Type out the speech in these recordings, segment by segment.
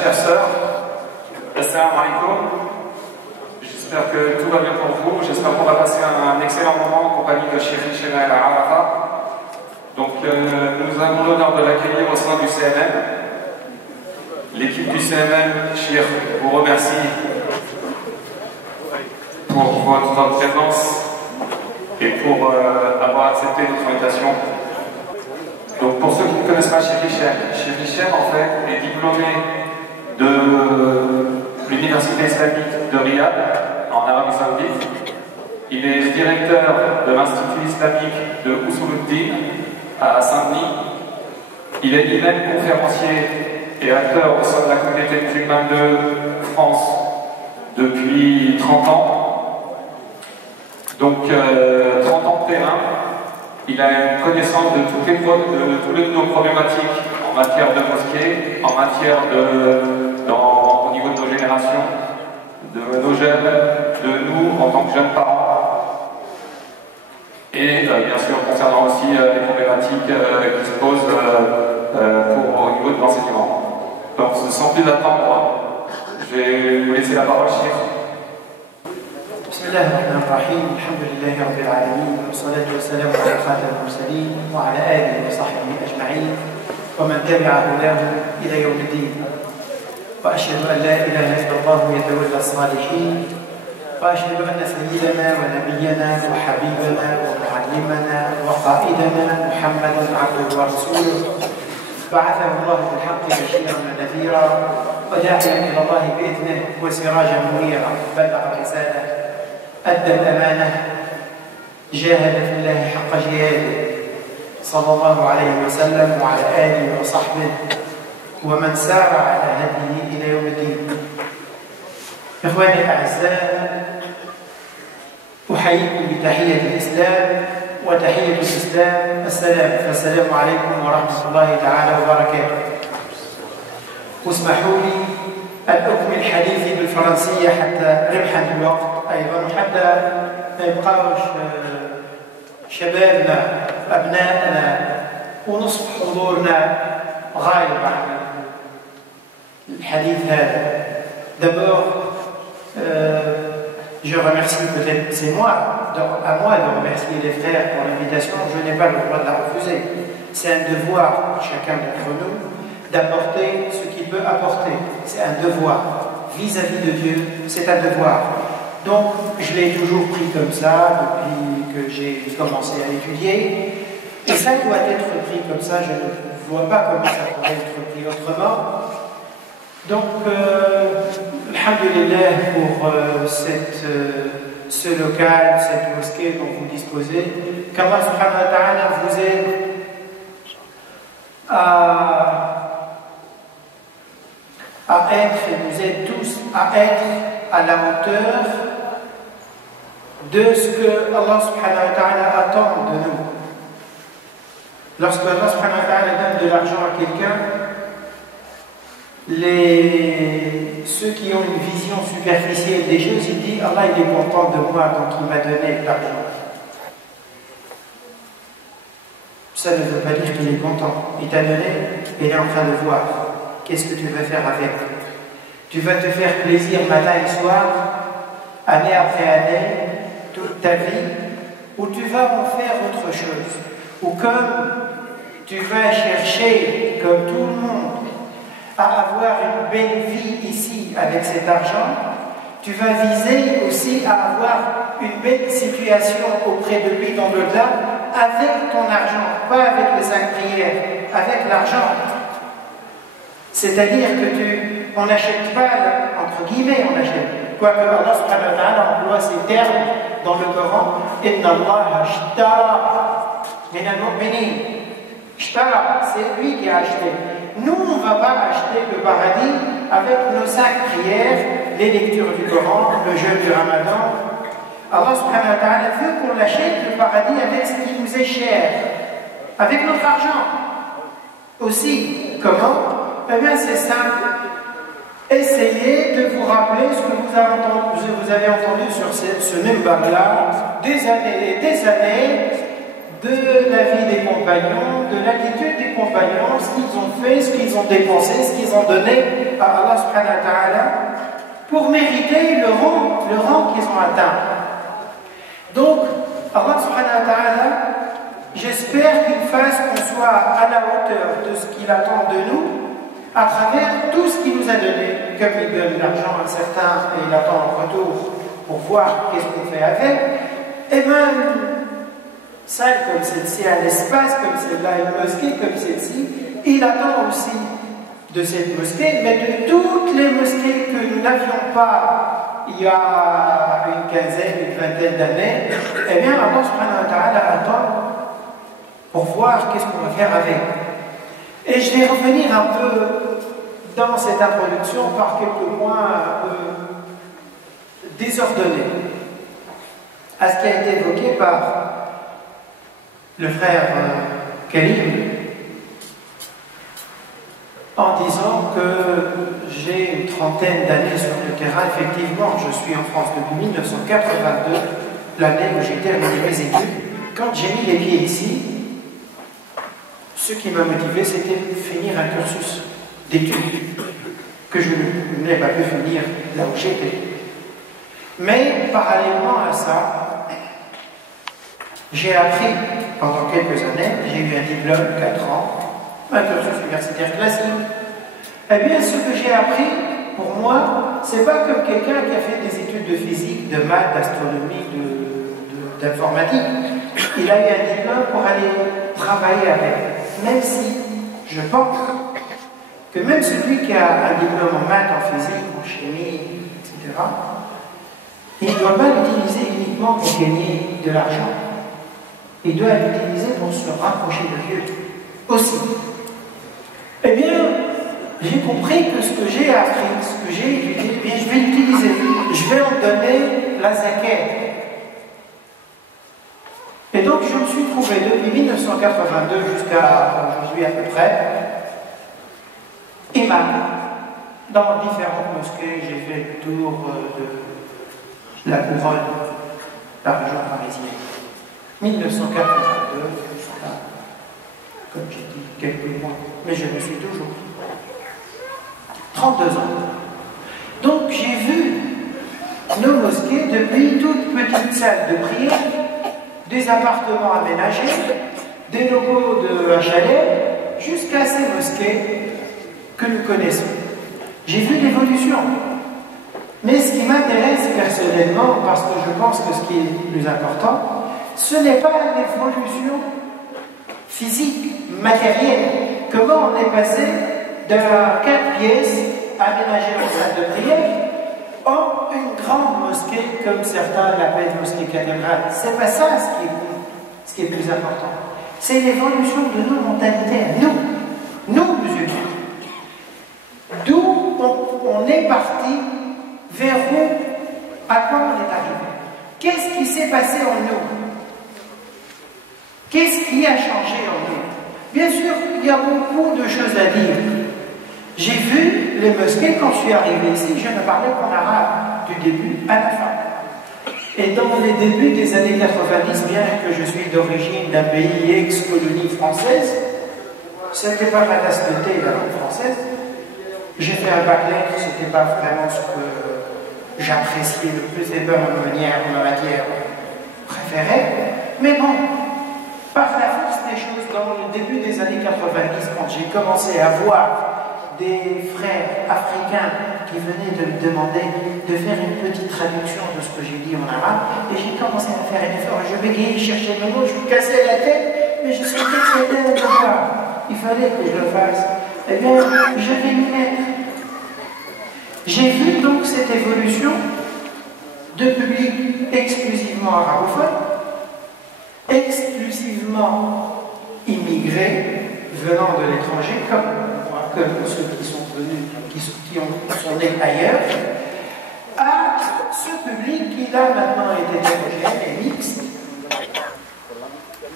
chères sœurs, assalamu alaikum. J'espère que tout va bien pour vous. J'espère qu'on va passer un excellent moment en compagnie de Cheikh Hichem Arafa. Donc, nous avons l'honneur de l'accueillir au sein du CMM. L'équipe du CMM, Cheikh, vous remercie pour votre présence et pour avoir accepté notre invitation. Donc pour ceux qui ne connaissent pas Cheikh Hichem en fait est diplômé de l'Université islamique de Riyad en Arabie Saoudite. Il est directeur de l'Institut islamique de Usuluddin à Saint-Denis. Il est lui-même conférencier et acteur au sein de la communauté musulmane de France depuis 30 ans. Donc 30 ans de terrain. Il a une connaissance de toutes nos problématiques en matière de mosquée, en matière au niveau de nos générations, de nos jeunes, de nous en tant que jeunes parents. Et bien sûr concernant aussi les problématiques qui se posent au niveau de l'enseignement. Donc sans plus attendre, je vais vous laisser la parole, Cheikh. بسم الله الرحمن الرحيم الحمد لله رب العالمين والصلاة والسلام على خاتم المرسلين وعلى آله وصحبه أجمعين ومن تبع هداه إلى يوم الدين وأشهد أن لا إله إلا الله يتولى الصالحين وأشهد أن سيدنا ونبينا وحبيبنا ومعلمنا وقائدنا محمدا عبده ورسوله بعثه الله بالحق بشيرا ونذيرا وداعيا إلى الله بإذنه وسراجا منيرا بلغ الرسالة أدى الأمانة جاهد في الله حق جهاده صلى الله عليه وسلم وعلى آله وصحبه ومن سار على هديه إلى يوم الدين. إخواني الأعزاء، أحييكم بتحية الإسلام وتحية الإسلام السلام عليكم ورحمة الله تعالى وبركاته. واسمحوا لي أن أكمل الحديث بالفرنسية حتى ربحا الوقت أيضا وحتى ما يبقاوش شبابنا أبنائنا ونصف حضورنا غايب عن الحديث هذا. D'abord, je remercie, peut-être c'est à moi de remercier les frères pour l'invitation. Je n'ai pas le droit de la refuser. C'est un devoir pour chacun d'entre nous d'apporter ce qu'il peut apporter. C'est un devoir. Vis-à-vis de Dieu, c'est un devoir. Donc, je l'ai toujours pris comme ça depuis que j'ai commencé à l'étudier. Et ça doit être pris comme ça. Je ne vois pas comment ça pourrait être pris autrement. Donc, alhamdulillah pour ce local, cette mosquée dont vous disposez. Qu'Allah subhanahu wa ta'ala vous aide à être, et nous aide tous à être à la hauteur de ce que Allah subhanahu wa ta'ala attend de nous. Lorsque Allah subhanahu wa ta'ala donne de l'argent à quelqu'un, ceux qui ont une vision superficielle des choses, ils disent Allah il est content de moi donc il m'a donné de l'argent. Ça ne veut pas dire qu'il est content. Il t'a donné, il est en train de voir. Qu'est-ce que tu vas faire avec? Tu vas te faire plaisir matin et soir, année après année, toute ta vie, ou tu vas en faire autre chose. Ou comme tu vas chercher, comme tout le monde, à avoir une belle vie ici avec cet argent, tu vas viser aussi à avoir une belle situation auprès de lui dans l'au-delà avec ton argent, pas avec les 5 prières, avec l'argent. C'est-à-dire que on n'achète pas, entre guillemets, on achète. Quoique Allah subhanahu wa ta'ala emploie ces termes dans le Coran. Inna Allah ashtara min al-mu'minin. Ashtara, c'est lui qui a acheté. Nous, on ne va pas acheter le paradis avec nos 5 prières, les lectures du Coran, le jeûne du Ramadan. Allah subhanahu wa ta'ala veut qu'on l'achète le paradis avec ce qui nous est cher, avec notre argent. Aussi, comment? Eh bien, c'est simple. Essayez de vous rappeler ce que vous avez entendu sur ce minbar-là des années et des années de la vie des compagnons, de l'attitude des compagnons, ce qu'ils ont fait, ce qu'ils ont dépensé, ce qu'ils ont donné à Allah subhanahu wa ta'ala pour mériter le rang qu'ils ont atteint. Donc, Allah subhanahu wa ta'ala, j'espère qu'il fasse qu'on soit à la hauteur de ce qu'il attend de nous à travers tout ce qu'il nous a donné. Comme il donne l'argent à certains et il attend en retour pour voir qu'est-ce qu'on fait avec, et bien, salle comme celle-ci, un espace comme celle-là, une mosquée comme celle-ci, il attend aussi de cette mosquée, mais de toutes les mosquées que nous n'avions pas il y a une quinzaine, une vingtaine d'années, eh bien, Allah subhanahu wa ta'ala attend pour voir qu'est-ce qu'on va faire avec. Et je vais revenir un peu dans cette introduction par quelques points un peu désordonnés à ce qui a été évoqué par le frère Karim en disant que j'ai une trentaine d'années sur le terrain. Effectivement, je suis en France depuis 1982, l'année où j'ai terminé mes études. Quand j'ai mis les pieds ici, ce qui m'a motivé, c'était de finir un cursus d'études que je n'ai pas pu finir là où j'étais. Mais parallèlement à ça, j'ai appris pendant quelques années, j'ai eu un diplôme, 4 ans, un cursus universitaire classique. Eh bien, ce que j'ai appris, pour moi, c'est pas comme quelqu'un qui a fait des études de physique, de maths, d'astronomie, d'informatique. Il a eu un diplôme pour aller travailler avec. Même si, je pense, que même celui qui a un diplôme en maths, en physique, en chimie, etc., il ne doit pas l'utiliser uniquement pour gagner de l'argent. Il doit l'utiliser pour se rapprocher de Dieu aussi. Eh bien, j'ai compris que ce que j'ai appris, ce que j'ai étudié, eh bien, je vais l'utiliser. Je vais en donner la zakat. Et donc, je me suis trouvé depuis 1982 jusqu'à aujourd'hui à peu près, imam. Dans différentes mosquées, j'ai fait le tour de la couronne, la région parisienne. 1982 jusqu'à, comme j'ai dit, quelques mois. Mais je me suis toujours 32 ans. Donc j'ai vu nos mosquées depuis toute petite salle de prière, des appartements aménagés, des locaux de chalet, jusqu'à ces mosquées que nous connaissons. J'ai vu l'évolution. Mais ce qui m'intéresse personnellement, parce que je pense que ce qui est le plus important, ce n'est pas l'évolution physique, matérielle. Comment on est passé de 4 pièces aménagées en salle de prière en une grande mosquée, comme certains l'appellent mosquée cathédrale. C'est pas ça ce qui est plus important. C'est l'évolution de nos mentalités, nous musulmans. D'où on est parti, vers où, à quoi on est arrivé. Qu'est-ce qui s'est passé en nous? Qu'est-ce qui a changé en nous? Bien sûr, il y a beaucoup de choses à dire. J'ai vu les mosquées quand je suis arrivé ici, je ne parlais qu'en arabe, du début à la fin. Et dans les débuts des années 90, bien que je suis d'origine d'un pays ex-colonie française, c'était pas ma tasse de thé, la langue française. J'ai fait un bac lettres, c'était pas vraiment ce que j'appréciais le plus, et pas ma matière préférée. Mais bon, par la force des choses, dans le début des années 90, quand j'ai commencé à voir des frères africains qui venaient de me demander de faire une petite traduction de ce que j'ai dit en arabe, et j'ai commencé à faire un effort, je bégayais, je cherchais le mot, je me cassais la tête, mais je sentais que c'était un devoir. Il fallait que je le fasse. Eh bien, je vais m'y mettre. J'ai vu donc cette évolution de public exclusivement arabophone, exclusivement immigrés venant de l'étranger, comme moi, comme ceux qui sont venus, qui sont nés ailleurs, à ce public qui là maintenant est hétérogène et mixte,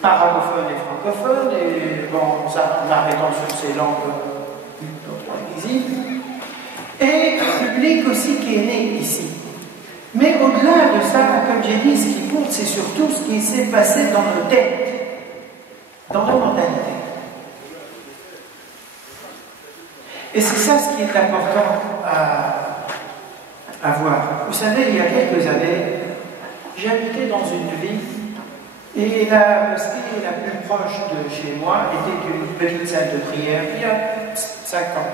arabophone et francophone, et bon, ça en arrêtant sur ces langues visibles, et un public aussi qui est né ici. Mais au-delà de ça, comme j'ai dit, ce qui compte, c'est surtout ce qui s'est passé dans nos têtes. dans nos mentalités. Et c'est ça ce qui est important à voir. Vous savez, il y a quelques années, j'habitais dans une ville et la mosquée la plus proche de chez moi était une petite salle de prière il y a 5 ans.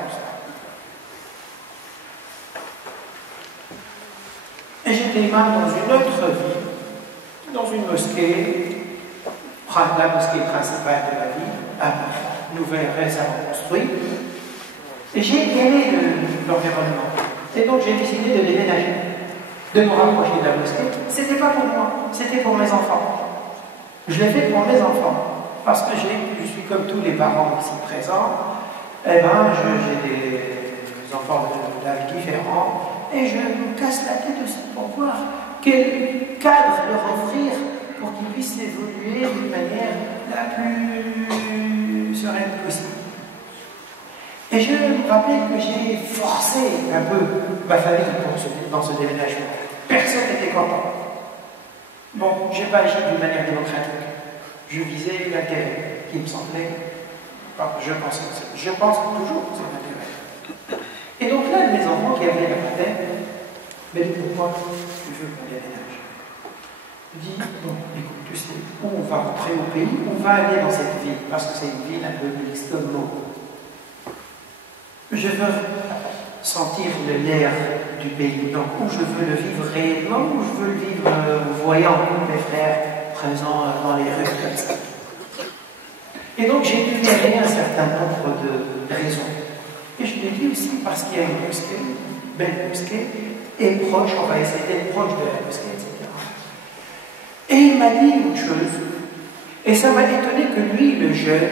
Et j'étais imam dans une autre ville, dans une mosquée, la mosquée principale de la ville, nouvelle récemment construite. Et j'ai aimé l'environnement. Et donc j'ai décidé de déménager, de me rapprocher de la mosquée. C'était pas pour moi, c'était pour mes enfants. Je l'ai fait pour mes enfants. Parce que je suis comme tous les parents ici présents. Eh ben, j'ai des enfants d'âge différents. Et je me casse la tête aussi pour voir quel cadre leur offrir pour qu'ils puissent évoluer d'une manière la plus sereine possible. Et je me rappelle que j'ai forcé un peu ma famille dans ce déménagement. Personne n'était content. Bon, je n'ai pas agi d'une manière démocratique. Je visais l'intérêt qui me semblait. Enfin, je pense toujours que c'est l'intérêt. Et donc là, mes enfants qui avaient la vingtaine, mais pourquoi tu veux qu'on déménage? Je dis, bon, écoute, tu sais, où on va rentrer au pays, on va aller dans cette ville, parce que c'est une ville un peu mixte comme mot. Je veux sentir l'air du pays, donc où je veux le vivre réellement, où je veux le vivre en voyant mes frères présents dans les rues comme ça. Et donc j'ai énuméré un certain nombre de raisons. Et je l'ai dit aussi parce qu'il y a une mosquée, une belle mosquée, et proche, on va essayer d'être proche de la mosquée, etc. Et il m'a dit une chose, et ça m'a étonné que lui, le jeune,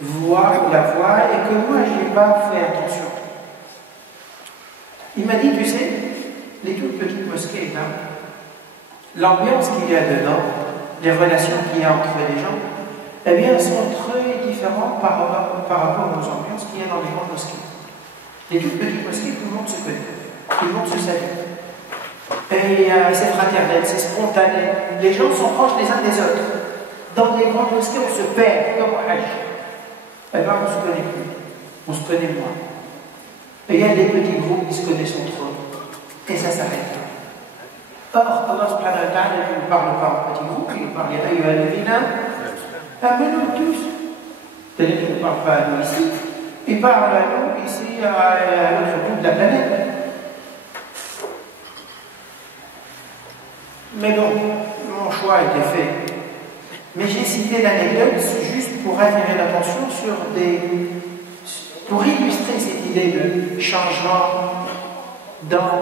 voit la voie et que moi, je n'ai pas fait attention. Il m'a dit, tu sais, les toutes petites mosquées, là, l'ambiance qu'il y a dedans, les relations qu'il y a entre les gens, eh bien, sont très différentes par rapport aux ambiances qu'il y a dans les grandes mosquées. Les toutes petites mosquées, tout le monde se connaît, tout le monde se salue. Et c'est fraternel, c'est spontané. Les gens sont proches les uns des autres. Dans les grandes mosquées, on se perd, comme au Hajj. Eh bien, on ne se connaît plus. On se connaît moins. Et il y a des petits groupes qui se connaissent entre eux. Et ça s'arrête là. Or, Allah subhanahu wa ta'ala ne parle pas en petits groupes, il parle à Ayyuhalladhina amanu tous. C'est-à-dire qu'il ne parle pas à nous ici, il parle à nous ici, à l'autre bout de la planète. Mais bon, mon choix a été fait. Mais j'ai cité l'anecdote juste pour attirer l'attention pour illustrer cette idée de changement dans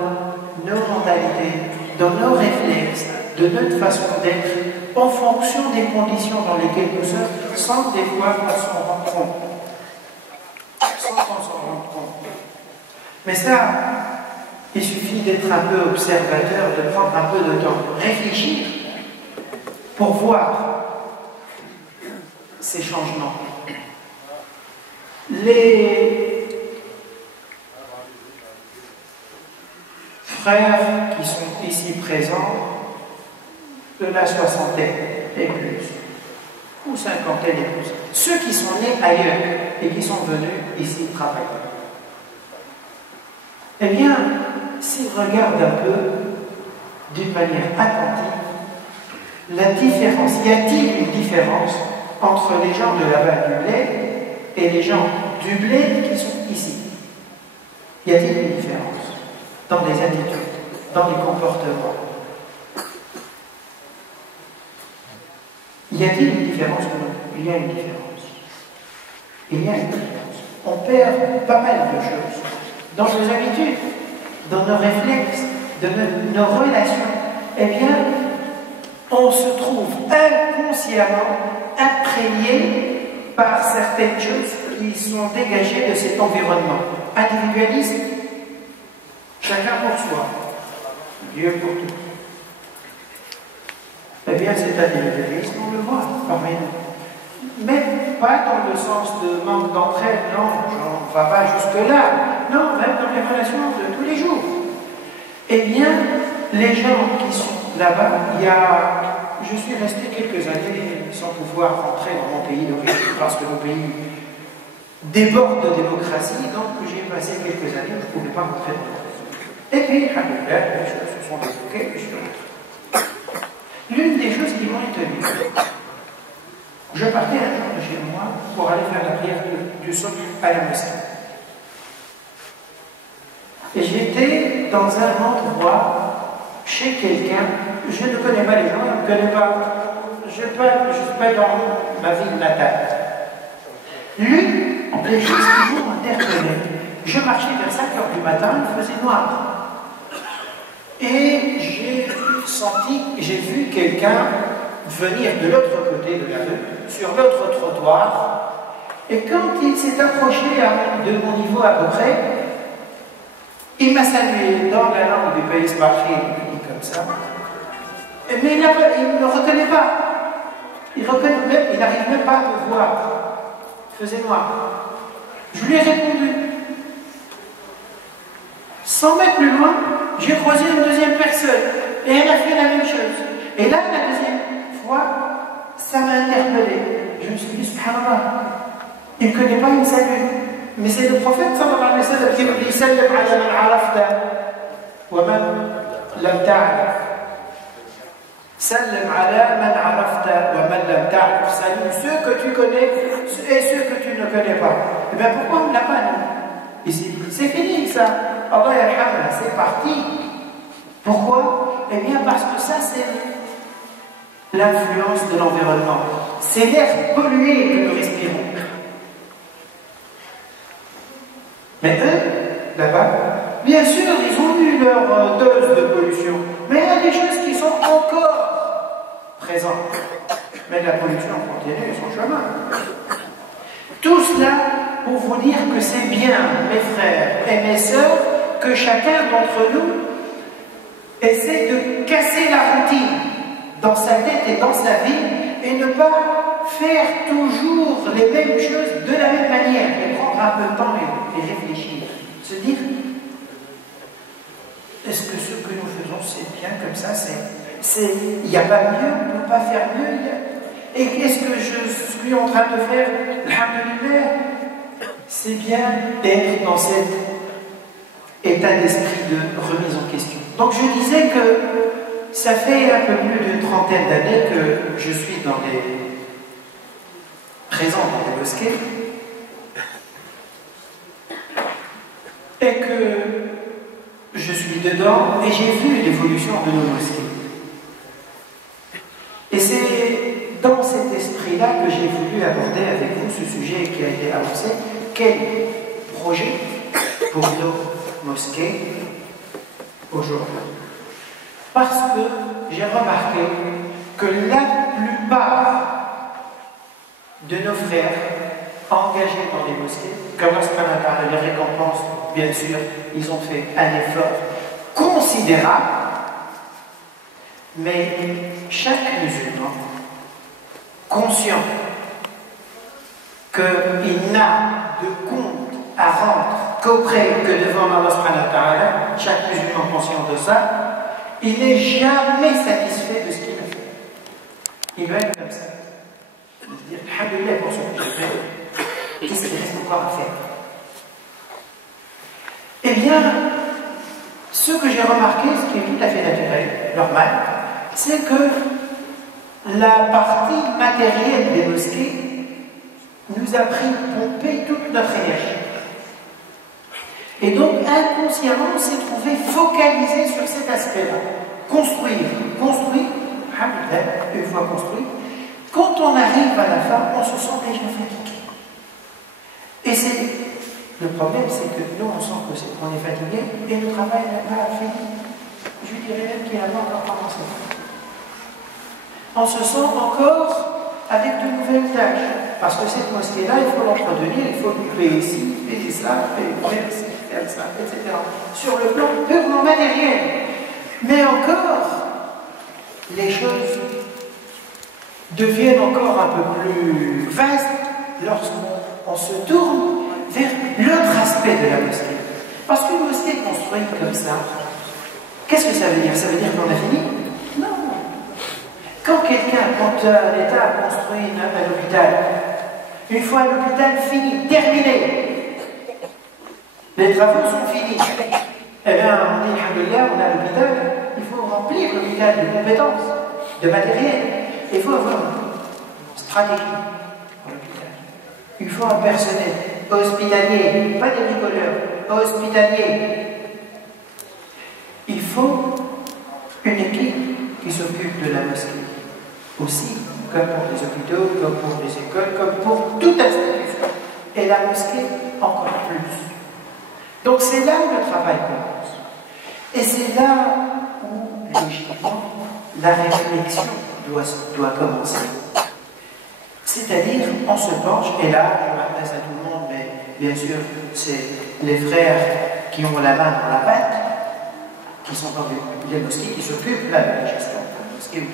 nos mentalités, dans nos réflexes, de notre façon d'être, en fonction des conditions dans lesquelles nous sommes, sans des fois qu'on s'en rende compte. Sans qu'on s'en rende compte. Mais ça, il suffit d'être un peu observateur, de prendre un peu de temps, réfléchir, pour voir ces changements. Les frères qui sont ici présents, de la soixantaine et plus, ou cinquantaine et plus, ceux qui sont nés ailleurs et qui sont venus ici travailler, eh bien, s'ils regardent un peu d'une manière attentive, la différence, y a-t-il une différence entre les gens de là-bas du bled et les gens du bled qui sont ici? Y a-t-il une différence dans les attitudes, dans les comportements? Y a-t-il une différence? Il y a une différence. Il y a une différence. On perd pas mal de choses dans nos habitudes, dans nos réflexes, dans nos relations. Eh bien, on se trouve inconsciemment imprégné par certaines choses qui sont dégagées de cet environnement. Individualisme, chacun pour soi, Dieu pour tous. Eh bien, cet individualisme, on le voit parmi nous. Mais pas dans le sens de manque d'entraide, non, on ne va pas jusque-là. Non, même dans les relations de tous les jours. Eh bien, les gens qui sont là-bas, il y a je suis resté quelques années sans pouvoir rentrer dans mon pays d'origine parce que mon pays déborde de démocratie, donc j'ai passé quelques années où je ne pouvais pas rentrer dans mon pays. Et puis, alhamdoulilah, les choses se sont débloquées et je suis rentré. L'une des choses qui m'ont étonné, je partais un jour de chez moi pour aller faire la prière du subh à la mosquée. Et j'étais dans un endroit, chez quelqu'un, je ne connais pas les gens, je ne connais pas, je ne suis pas dans ma ville natale. L'une des choses qui m'ont interpellé, je marchais vers 5 h du matin, il faisait noir. Et j'ai vu quelqu'un venir de l'autre côté de la rue, sur l'autre trottoir, et quand il s'est approché de mon niveau à peu près, il m'a salué dans la langue du pays spartier, il dit comme ça, mais il ne me reconnaît pas, il n'arrive même pas à me voir, il faisait noir. Je lui ai répondu. 100 mètres plus loin, j'ai croisé une deuxième personne, et elle a fait la même chose. Et là, la deuxième fois, ça m'a interpellé. Je me suis dit, subhanallah, il ne connaît pas, il me salue. Mais c'est le prophète sallallahu alayhi wa sallam qui nous dit, sallam ala man arafta, wa man lam ta'arif. Sallam ala man arafta, wa man lam ta'arif. Salue ceux que tu connais et ceux que tu ne connais pas. Et bien pourquoi on ne l'a pas, nous? Ici, c'est fini ça. Allah yarhamna, c'est parti. Pourquoi? Eh bien parce que ça c'est l'influence de l'environnement. C'est l'air pollué que nous respirons. Mais eux, là-bas, bien sûr, ils ont eu leur dose de pollution. Mais il y a des choses qui sont encore présentes. Mais la pollution continue son chemin. Tout cela pour vous dire que c'est bien, mes frères et mes sœurs, que chacun d'entre nous essaie de casser la routine dans sa tête et dans sa vie et ne pas faire toujours les mêmes choses de la même manière et prendre un peu de temps et réfléchir. Se dire, est-ce que ce que nous faisons c'est bien comme ça? Il n'y a pas mieux, on ne peut pas faire mieux. Et qu'est-ce que je suis en train de faire? Alhamdulillah, c'est bien d'être dans cet état d'esprit de remise en question. Donc je disais que ça fait un peu plus d'une trentaine d'années que je suis présent dans des mosquées et que je suis dedans et j'ai vu l'évolution de nos mosquées. Et c'est dans cet esprit-là que j'ai voulu aborder avec vous ce sujet qui a été avancé. Quel projet pour nos mosquées aujourd'hui? Parce que j'ai remarqué que la plupart de nos frères engagés dans les mosquées, comme Allah les récompense, bien sûr, ils ont fait un effort considérable, mais chaque musulman, conscient qu'il n'a de compte à rendre qu'auprès que devant Allah subhanahu wa ta'ala, chaque musulman conscient de ça, il n'est jamais satisfait de ce qu'il a fait. Il va être comme ça. Il va se dire, alhamdulillah pour ce que j'ai fait, qu'est-ce qu'il reste encore à faire? Eh bien, ce que j'ai remarqué, ce qui est tout à fait naturel, normal, c'est que la partie matérielle des mosquées nous a pris pomper toute notre énergie. Et donc, inconsciemment, on s'est trouvé focalisé sur cet aspect-là. Construire, une fois construit, quand on arrive à la fin, on se sent déjà fatigué. Et le problème, c'est que nous, on sent qu'on est fatigué et le travail n'est pas fini. Je dirais même qu'il n'a pas encore commencé. On se sent encore avec de nouvelles tâches. Parce que cette mosquée-là, il faut l'entretenir, il faut lui payer ici, payer ça, payer ça, etc. Sur le plan purement matériel. Mais encore, les choses deviennent encore un peu plus vastes lorsqu'on se tourne vers l'autre aspect de la mosquée. Parce qu'une mosquée construite comme ça, qu'est-ce que ça veut dire? Ça veut dire qu'on a fini? Non. Quand un État a construit un hôpital, une fois l'hôpital fini, terminé, les travaux sont finis, eh bien, on dit, alhamdoulilah, on a l'hôpital, il faut remplir l'hôpital de compétences, de matériel. Il faut avoir une stratégie pour l'hôpital. Il faut un personnel hospitalier, pas des bricoleurs, hospitalier. Il faut une équipe qui s'occupe de la mosquée. Aussi, comme pour les hôpitaux, comme pour les écoles, comme pour toute institution. Et la mosquée, encore plus. Donc c'est là où le travail commence. Et c'est là où, logiquement, la réflexion doit commencer. C'est-à-dire, on se penche, et là, je m'adresse à tout le monde, mais bien sûr, c'est les frères qui ont la main dans la pâte, qui sont dans les mosquées, qui s'occupent là de la gestion de la mosquée, ou de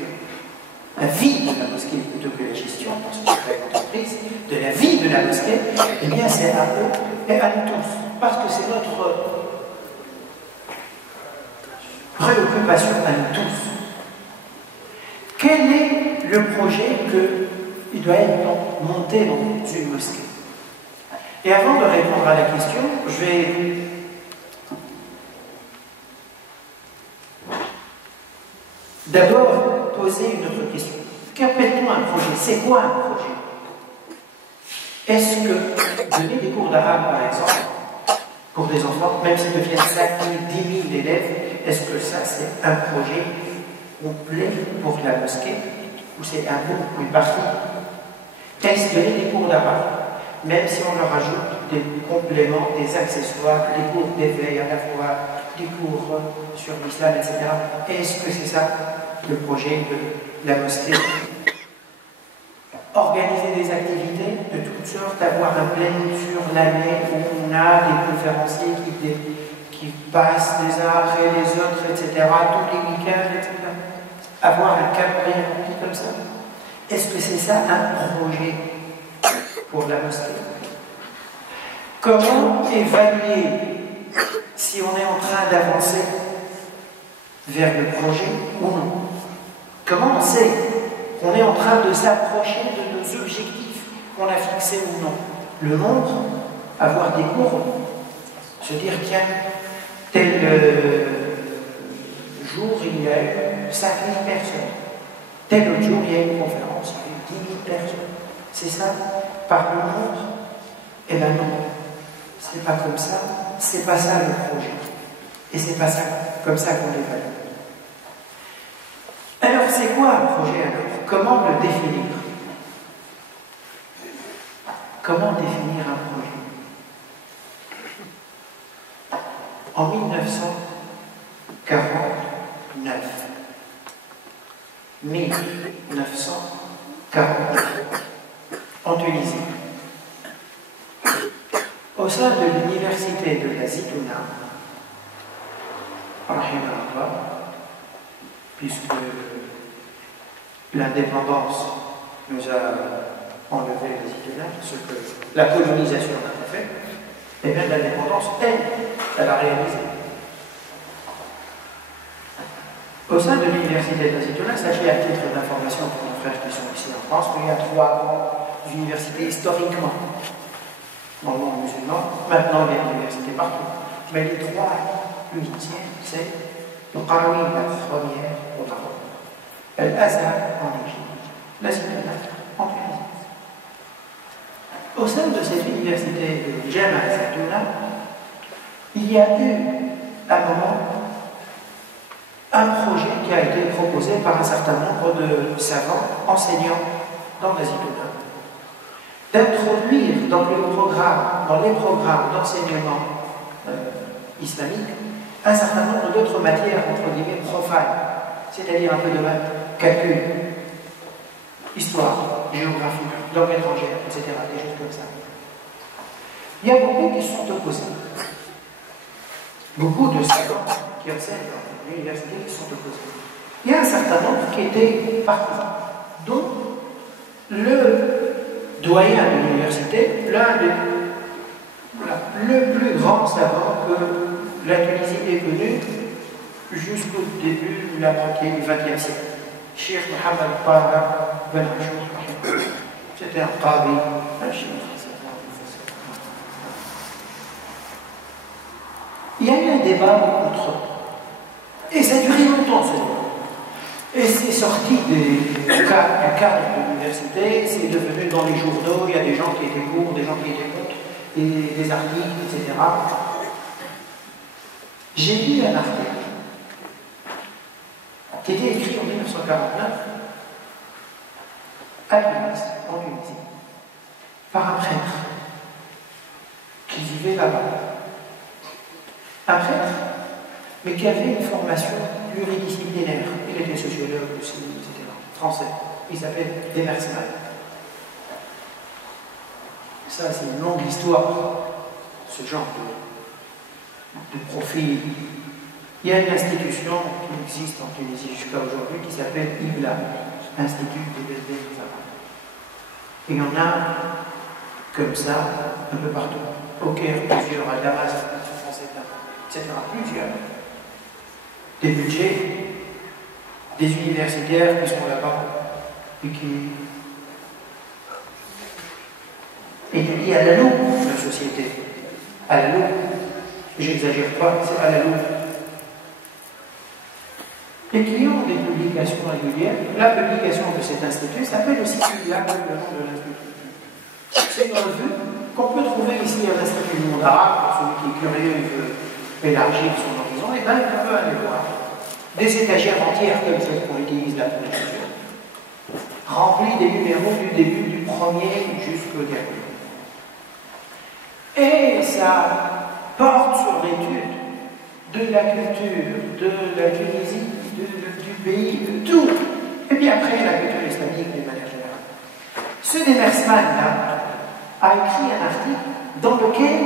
la vie de la mosquée, plutôt que la gestion, parce que c'est une entreprise, de la vie de la mosquée, eh bien, c'est à eux et à nous tous, parce que c'est notre préoccupation à nous tous. Quel est le projet qui doit être monté dans une mosquée? Et avant de répondre à la question, je vais d'abord poser une autre question. Qu'appelle-t-on un projet? C'est quoi un projet? Est-ce que donner des cours d'arabe, par exemple, pour des enfants, même s'ils deviennent 5 000, 10 000 élèves, est-ce que ça, c'est un projet complet pour la mosquée, ou c'est un bout, une partie? Est-ce donner des cours d'arabe, même si on leur ajoute des compléments, des accessoires, des cours d'éveil à la fois, des cours sur l'islam, etc. Est-ce que c'est ça le projet de la mosquée? Organiser des activités de toutes sortes, avoir un planning sur l'année où on a des conférenciers qui passent les uns après les autres, etc., tous les week-ends, etc. Avoir un calendrier rempli comme ça. Est-ce que c'est ça un projet pour la mosquée? Comment évaluer si on est en train d'avancer vers le projet ou non? Comment on sait qu'on est en train de s'approcher de nos objectifs qu'on a fixés ou non? Le nombre, avoir des cours, se dire tiens, tel jour il y a eu 5 000 personnes, tel autre jour il y a eu une conférence, il y a eu 10 000 personnes. C'est ça, par le nombre? Eh bien non, c'est pas comme ça, c'est pas ça le projet. Et c'est pas ça, comme ça qu'on l'évalue. Alors c'est quoi un projet alors? Comment le définir? Comment définir un projet? En 1949, en Tunisie, au sein de l'université de la Zitouna, puisque l'indépendance nous a enlevé la Zitouna, ce que la colonisation n'a pas fait, et bien l'indépendance, elle a réalisé. Au sein de l'université de la Zitouna, sachez à titre d'information pour nos frères qui sont ici en France, qu'il y a 3 grandes universités historiquement dans le monde musulman. Maintenant, il y a des universités partout. Mais les 3 plus anciennes, c'est le Qarawi, la première au Maroc, Al-Azhar en Égypte, la Zitouna en Tunisie. Au sein de cette université de Jama Zitouna, il y a eu à un moment un projet qui a été proposé par un certain nombre de savants enseignants dans la Zitouna, d'introduire dans les programmes d'enseignement islamique un certain nombre d'autres matières, entre guillemets, profanes, c'est-à-dire un peu de maths, calcul, histoire, géographie, langue étrangère, etc., des choses comme ça. Il y a beaucoup qui sont opposés. Beaucoup de savants qui enseignent dans l'université qui sont opposés. Il y a un certain nombre qui étaient partisans, dont le doyen de l'université, le plus grand savant que la Tunisie ait connu jusqu'au début de la moitié du XXe siècle. Cheikh Mohammed Taha Ben Achour. C'était un qadi, un cheikh. Il y a eu un débat entre eux. Et ça a duré longtemps, ce débat. Et c'est sorti du cadre de l'université, c'est devenu dans les journaux, il y a des gens qui étaient pour, des gens qui étaient contre, des articles, etc. J'ai lu un article qui était écrit en 1949 à Tunis, en Tunisie, par un prêtre qui vivait là-bas. Un prêtre, mais qui avait une formation pluridisciplinaire. Il était sociologue aussi, etc. Français. Il s'appelle Demersman. Ça, c'est une longue histoire, ce genre de profil. Il y a une institution qui existe en Tunisie jusqu'à aujourd'hui qui s'appelle IBLA, Institut des Belvédères. Il y en a comme ça un peu partout. Au Caire, plusieurs, à Damas, etc. Plusieurs. Des budgets, des universitaires qui sont là-bas et qui étudient à la loupe la société. À la loupe. J'exagère pas, c'est à la loupe. Et qui ont des publications régulières. La publication de cet institut s'appelle aussi le nom de l'institut. C'est une revue qu'on peut trouver ici à l'Institut du monde arabe, pour celui qui est curieux et veut élargir son horizon, et bien il peut aller voir. Des étagères entières comme celles qu'on utilise là pour l'écriture, remplies des numéros du début du premier jusqu'au dernier. Et ça porte sur l'étude de la culture, de la Tunisie, du pays, de tout. Et puis après, la culture islamique d'une manière générale. Ce Demersman-là a écrit un article dans lequel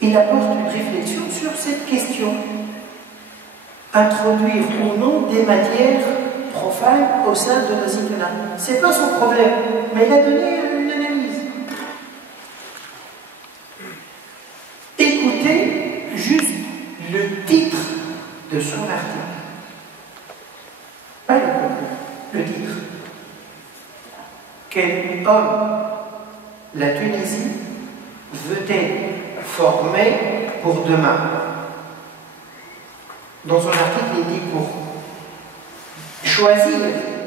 il apporte une réflexion sur cette question. Introduire ou non des matières profanes au sein de la zikna. Ce n'est pas son problème, mais il a donné une analyse. Écoutez juste le titre de son article. Pas le contenu, le titre. Quel homme la Tunisie veut-elle former pour demain? Dans son article, il dit pour choisir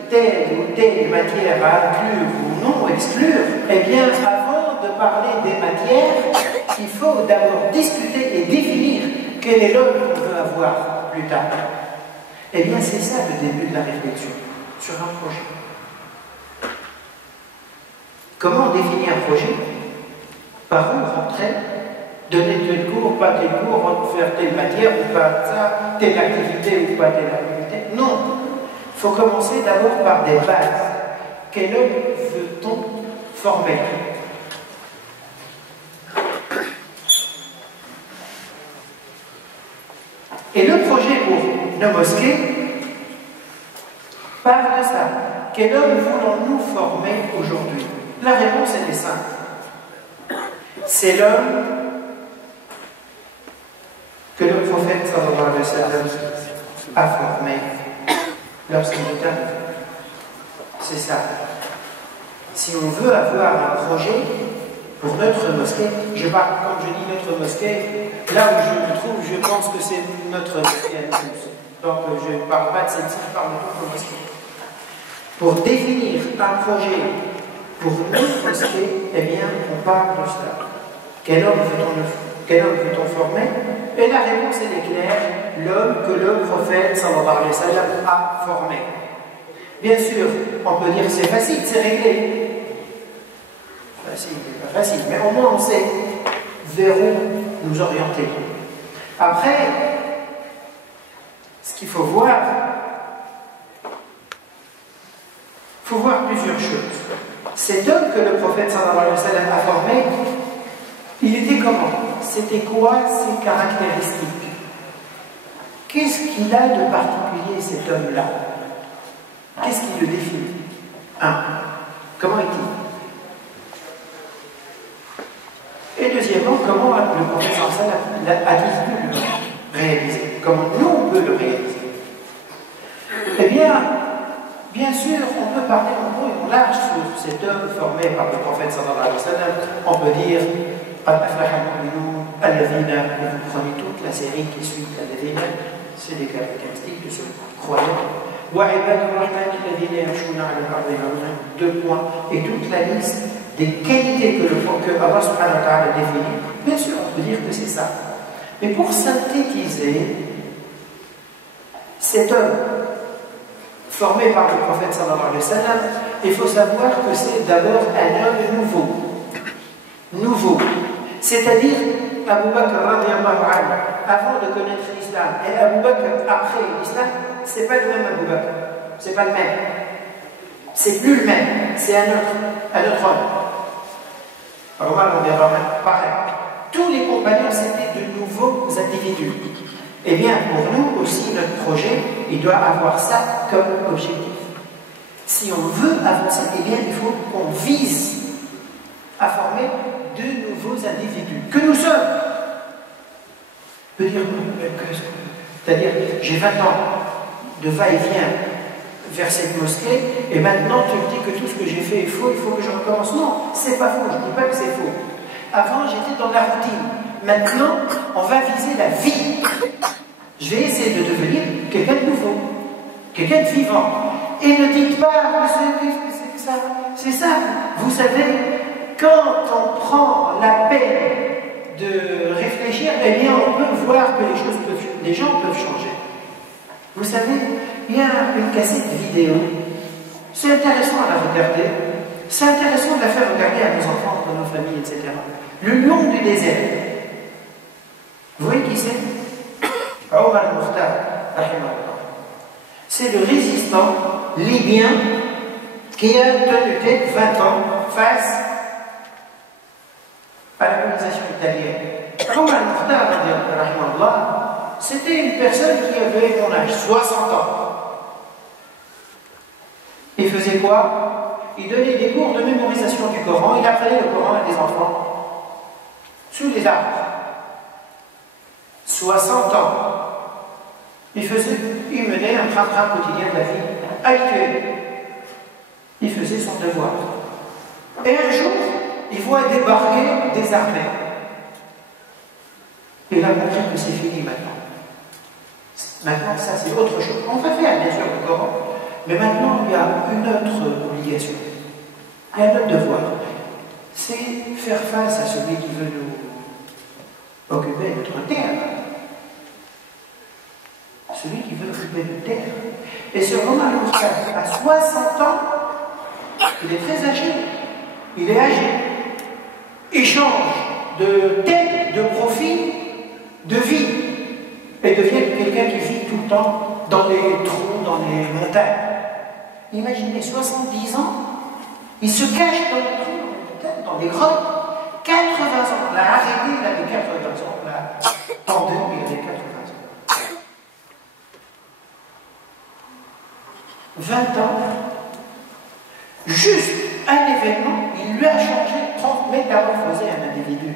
telle ou telle matière à inclure ou non exclure, eh bien, avant de parler des matières, il faut d'abord discuter et définir quel est l'homme qu'on veut avoir plus tard. Eh bien, c'est ça le début de la réflexion sur un projet. Comment définir un projet? Par où rentrer? Donner tel cours, pas tel cours, faire telle matière ou pas ça, telle activité ou pas telle activité. Non. Il faut commencer d'abord par des bases. Quel homme veut-on former? Et le projet pour nos mosquées parle de ça. Quel homme voulons-nous former aujourd'hui? La réponse est simple. C'est l'homme que le prophète sallallahu alayhi wa sallam a formé lorsqu'il est arrivé. C'est ça. Si on veut avoir un projet pour notre mosquée, je parle, comme je dis notre mosquée, là où je me trouve, je pense que c'est notre mosquée à tous. Donc je ne parle pas de celle-ci, je parle de notre mosquée. Pour définir un projet pour notre mosquée, eh bien, on parle de cela. Quel homme veut-on former? Et la réponse est claire, l'homme que le prophète sallallahu alayhi wa sallam a formé. Bien sûr, on peut dire c'est facile, c'est réglé. Facile, pas facile, mais au moins on sait vers où nous orienter. Après, ce qu'il faut voir plusieurs choses. Cet homme que le prophète sallallahu alayhi wa sallam a formé, il était comment? C'était quoi ses caractéristiques? Qu'est-ce qu'il a de particulier, cet homme-là? Qu'est-ce qui le définit? Comment est-il? Et deuxièmement, comment le prophète sallallahu alayhi wa sallam a-t-il pu le réaliser? Comment nous, on peut le réaliser? Eh bien, Bien sûr, on peut parler en gros et en large sur cet homme formé par le prophète sallallahu alayhi wa sallam. On peut dire قد أفلح المؤمنون الذين, et vous prenez toute la série qui suit الذين, c'est les caractéristiques de ce croyant. وعباد الرحمن الذين يمشون على الأرض هونا, 2 points, et toute la liste des qualités que Allah subhanahu wa ta'ala définit. Bien sûr, on peut dire que c'est ça. Mais pour synthétiser, cet homme formé par le prophète sallallahu alayhi wa sallam, il faut savoir que c'est d'abord un homme nouveau. Nouveau. C'est-à-dire, Abu Bakr radiallahu anhu, avant de connaître l'islam, et Abu Bakr après l'islam, c'est pas le même Abu Bakr. C'est pas le même. C'est plus le même. C'est un autre homme. Omar radiallahu anhu, pareil. Tous les compagnons, c'était de nouveaux individus. Eh bien, pour nous aussi, notre projet, il doit avoir ça comme objectif. Si on veut avancer, eh bien, il faut qu'on vise à former de nouveaux individus que nous sommes. On peut dire, c'est-à-dire, j'ai 20 ans de va-et-vient vers cette mosquée, et maintenant tu me dis que tout ce que j'ai fait est faux, il faut que je recommence. Non, c'est pas faux, je ne dis pas que c'est faux. Avant, j'étais dans la routine. Maintenant, on va viser la vie. Je vais essayer de devenir quelqu'un de nouveau, quelqu'un de vivant. Et ne dites pas, c'est que ça. C'est ça. Vous savez, quand on prend la peine de réfléchir, eh bien, on peut voir que les gens peuvent changer. Vous savez, il y a une cassette vidéo. C'est intéressant à la regarder. C'est intéressant de la faire regarder à nos enfants, à nos familles, etc. Le lion du désert. Vous voyez qui c'est? Omar al-Mukhtar, rahimahullah. C'est le résistant libyen qui a tenu tête 20 ans face à la colonisation italienne. Omar al-Mukhtar, rahimahullah, c'était une personne qui avait mon âge, 60 ans. Il faisait quoi? Il donnait des cours de mémorisation du Coran, il apprenait le Coran à des enfants sous les arbres. 60 ans. Il menait un train quotidien de la vie habituel. Il faisait son devoir. Et un jour, il voit débarquer des armées. Il a compris que c'est fini maintenant. Maintenant, ça c'est autre chose. On va faire bien sûr le Coran, mais maintenant il y a une autre obligation. Il y a un autre devoir. C'est faire face à celui qui veut nous occuper notre terre. Celui qui veut occuper notre terre. Et ce Omar al-Mukhtar, à 60 ans, il est très âgé. Il est âgé. Il change de tête, de profil, de vie. Et devient quelqu'un qui vit tout le temps dans les trous, dans les montagnes. Imaginez, 70 ans, il se cache dans les trous, dans les grottes. 80 ans, on l'a arrêté, il avait 80 ans, on l'a tendu, il avait 80 ans. 20 ans, juste un événement, il lui a changé, métamorphosé un individu.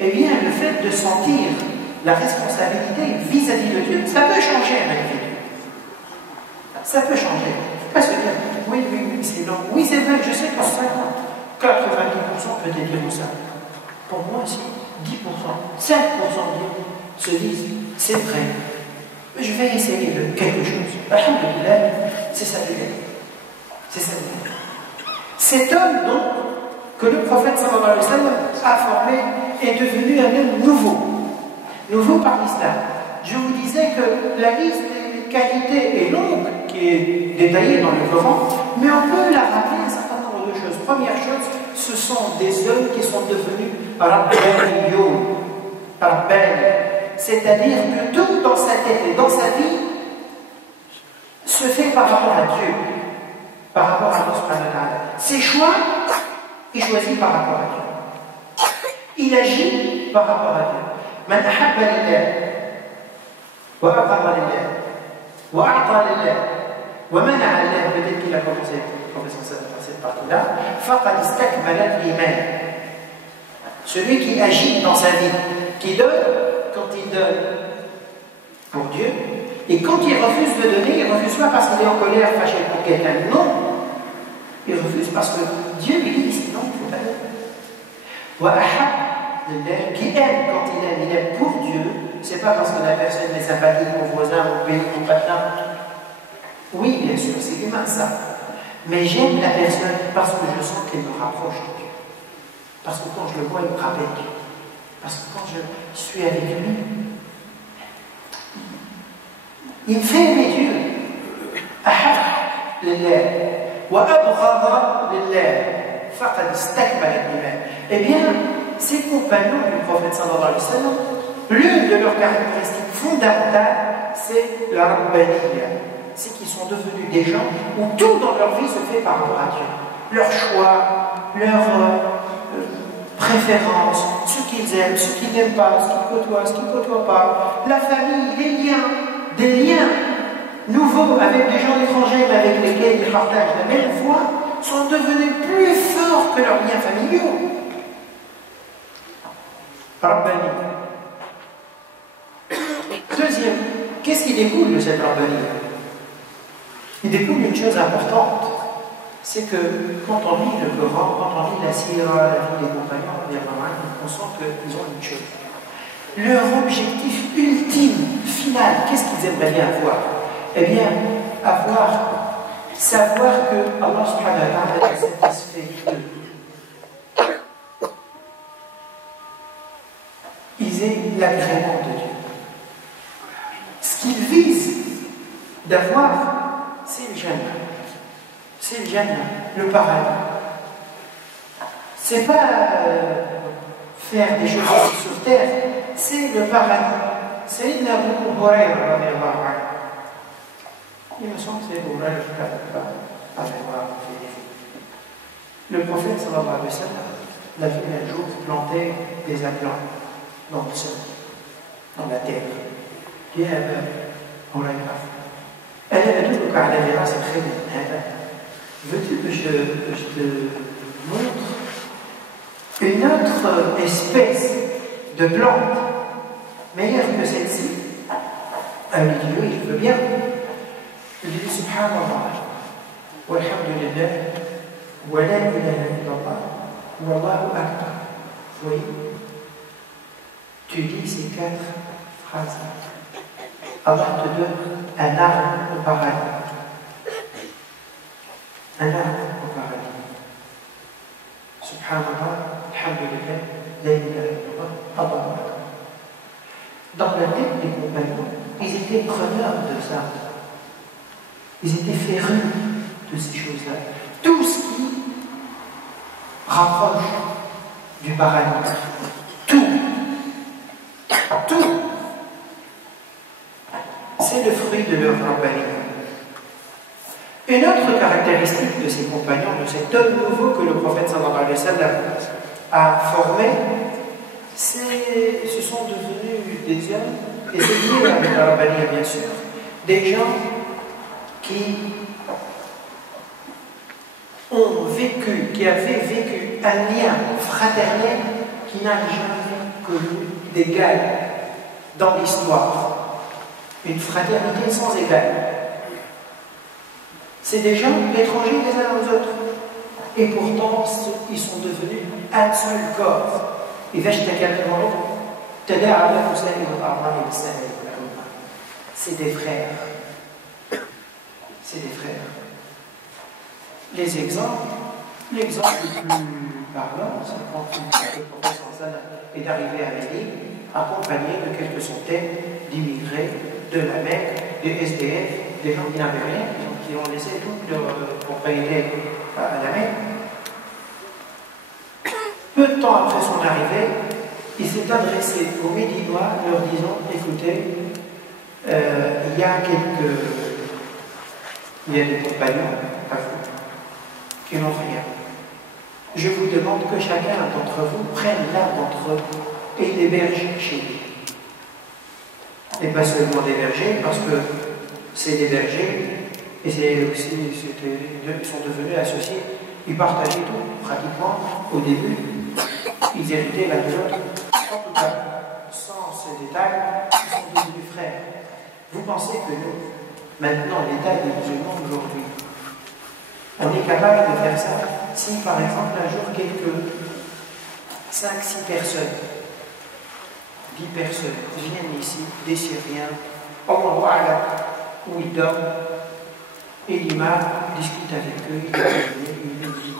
Eh bien, le fait de sentir la responsabilité vis-à-vis de Dieu, ça peut changer un individu. Ça peut changer. Il ne faut pas se dire, oui, c'est long. Oui, c'est vrai, je sais qu'en 50, 90% peut-être diront ça. Pour moi, si 10%, 5% se disent, c'est vrai, je vais essayer de quelque chose. Alhamdulillah, c'est ça le gain. C'est ça le gain. Cet homme, donc, que le prophète sallallahu alayhi wa sallam a formé, est devenu un homme nouveau. Nouveau par l'islam. Je vous disais que la liste des qualités est longue, qui est détaillée dans le Coran, mais on peut la rappeler un certain nombre de choses. Première chose, ce sont des hommes qui sont devenus rabbaniyoun. C'est-à-dire que tout dans sa tête et dans sa vie se fait par rapport à Dieu, par rapport à Allah subhanahu wa ta'ala. Ses choix, il choisit par rapport à Dieu. Il agit par rapport à Dieu. من أحب لله وأبغض لله وأعطى لله ومنع لله, peut-être qu'il a commencé par cette partie-là, فقد استكمل الإيمان. Celui qui agit dans sa vie, qui donne, quand il donne pour Dieu, Et quand il refuse de donner, il ne refuse pas parce qu'il est en colère, fâché pour quelqu'un. Non. Il refuse parce que Dieu lui dit sinon il ne faut pas donner. Qui aime quand il aime pour Dieu, c'est pas parce que la personne est sympathique, mon voisin, mon pays, mon patron. Oui, bien sûr, c'est humain ça. Mais j'aime la personne parce que je sens qu'elle me rapproche de Dieu. Parce que quand je le vois, il me rappelle Dieu. Parce que quand je suis avec lui, il me fait aimer Dieu. Eh bien, ces compagnons du prophète sallallahu alayhi wa sallam, l'une de leurs caractéristiques fondamentales, c'est la rabbaniya. C'est qu'ils sont devenus des gens où tout dans leur vie se fait par rapport à Dieu. Leur choix, leurs préférences, ce qu'ils aiment, ce qu'ils n'aiment pas, ce qu'ils côtoient, ce qu'ils ne côtoient pas, la famille, des liens nouveaux avec des gens étrangers mais avec lesquels ils partagent la même foi, sont devenus plus forts que leurs liens familiaux. Rabbani. Deuxième, qu'est-ce qui découle de cette Rabbani? Il découle une chose importante, c'est que quand on lit le Coran, quand on lit la Sira, la vie des compagnons, on sent qu'ils ont une chose. Leur objectif ultime, final, qu'est-ce qu'ils aimeraient bien avoir? Eh bien, savoir que Allah subhanahu wa ta'ala est satisfait d'eux. Ils aient l'agrément de Dieu. Ce qu'ils visent d'avoir, c'est le Jannah. C'est le Jannah, le paradis. C'est pas faire des choses sur terre, c'est le paradis. C'est Abu Hurayra, il me semble que c'est Hurayra, je ne sais pas. Le prophète sallallahu alayhi wa sallam l'a vu un jour planter des implants dans le sol, dans la terre. Il dit Hurayra, elle أدلك على دراسة خير من هذا. Veux-tu que je te montre une autre espèce de plante meilleure que celle-ci? Elle lui dit oui, je veux bien. Il dit Subhanallah, walhamdulillah, wa la ilaha illallah, wallahu akbar. Vous voyez, tu dis ces 4 phrases. Allah te donne un arbre au paradis. Un arbre au paradis. Subhanallah, alhamdulillah, la ilaha illallah, Allahu akbar. Dans la tête des compagnons, ils étaient preneurs de ça. Ils étaient férus de ces choses-là. Tout ce qui rapproche du paradis. Tout. C'est le fruit de leur rabbani. Une autre caractéristique de ces compagnons, de cet homme nouveau que le prophète sallallahu alayhi wa sallam a formé, ce sont devenus des hommes, et c'est lié avec la rabbani bien sûr, des gens qui ont vécu, qui avaient vécu un lien fraternel qui n'a jamais connu d'égal dans l'histoire. Une fraternité sans égal. C'est des gens étrangers les uns aux autres. Et pourtant, ils sont devenus un seul corps. C'est des frères. C'est des frères. Les exemples, l'exemple le plus parlant, c'est quand le prophète est arrivé à Médine, accompagné de quelques centaines d'immigrés de la Mecque, des SDF, des gens qui n'avaient rien, qui ont laissé toute leur propriété à la Mecque. Peu de temps après son arrivée, il s'est adressé aux Médinois, leur disant écoutez, il y a des compagnons à vous qui n'ont rien. Je vous demande que chacun d'entre vous prenne l'un d'entre vous et l'héberge chez lui. Et pas seulement des bergers, parce que c'est des bergers, et c'est aussi, ils sont devenus associés, ils partageaient tout, pratiquement, au début, ils héritaient l'un de l'autre. En tout cas, sans ces détails, ils sont devenus frères. Vous pensez que nous, maintenant, l'état des musulmans aujourd'hui, on est capable de faire ça si, par exemple, un jour, quelques 5-6 personnes, 10 personnes viennent ici, des Syriens, où ils dorment, et l'imam discute avec eux, il les dit.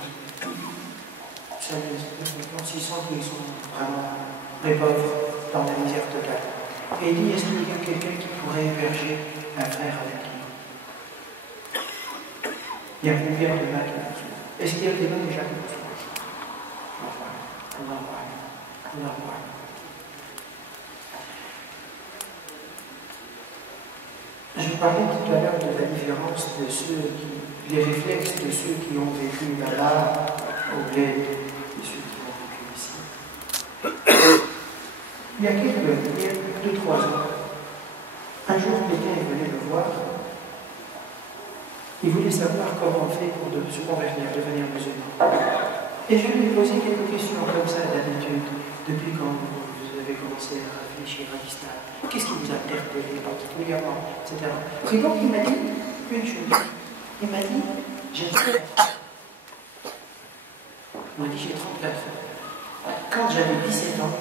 Ça ils sentent qu'ils sont vraiment les pauvres dans la misère totale. Et il dit, est-ce qu'il y a quelqu'un qui pourrait héberger un frère avec lui? Il y a combien de mains qui nous sont? Est-ce qu'il y a des mains déjà qui nous sont? On en parle. Je parlais tout à l'heure de la différence de ceux les réflexes de ceux qui ont vécu là-bas, au bled, et ceux qui ont vécu ici. Il y a 2-3 ans, un jour, quelqu'un est venu me voir. Il voulait savoir comment on fait pour se convertir, devenir musulman. Et je lui ai posé quelques questions comme ça d'habitude, depuis quand vous avez commencé à réfléchir à l'islam. Qu'est-ce qui vous a interpellé particulièrement, etc. Et donc il m'a dit une chose. Il m'a dit, j'ai 34 ans. Il m'a dit, j'ai 34 ans. Quand j'avais 17 ans,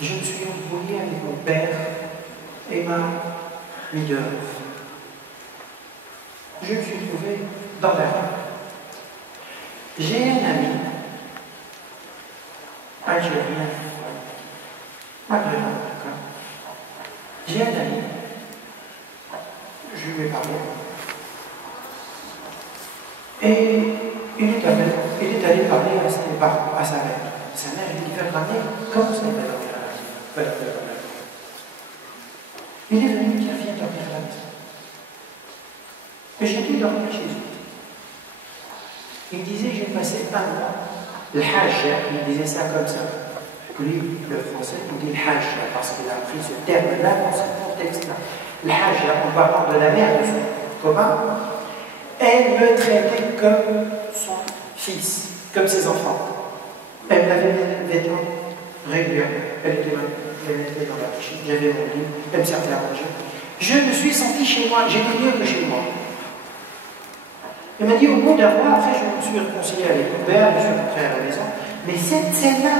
je me suis embrouillé avec mon père et ma leader. Je me suis trouvé dans la rue. J'ai un ami algérien, maghrébin, d'accord. J'ai un ami, je lui ai parlé, et il est allé parler à sa mère. Sa mère lui dit, va ramener, comment ça va dormir à la maison? Il est venu me dire, viens dormir à la maison. Et j'ai dû dormir chez eux. Il disait, j'ai passé un mois. Le hajj, il disait ça comme ça. Lui, le français, il dit le hajj, parce qu'il a pris ce terme-là dans ce contexte-là. Le hajj, en parlant de la mère de son copain, elle me traitait comme son fils, comme ses enfants. Elle m'avait mis des vêtements régulièrement. Elle était dans la piscine, j'avais mon lit, elle me servait à manger. Je me suis senti chez moi, j'étais mieux que chez moi. Il m'a dit, au bout d'un mois, après, je me suis réconcilié avec mon père, je suis rentré à la maison. Mais cette scène-là,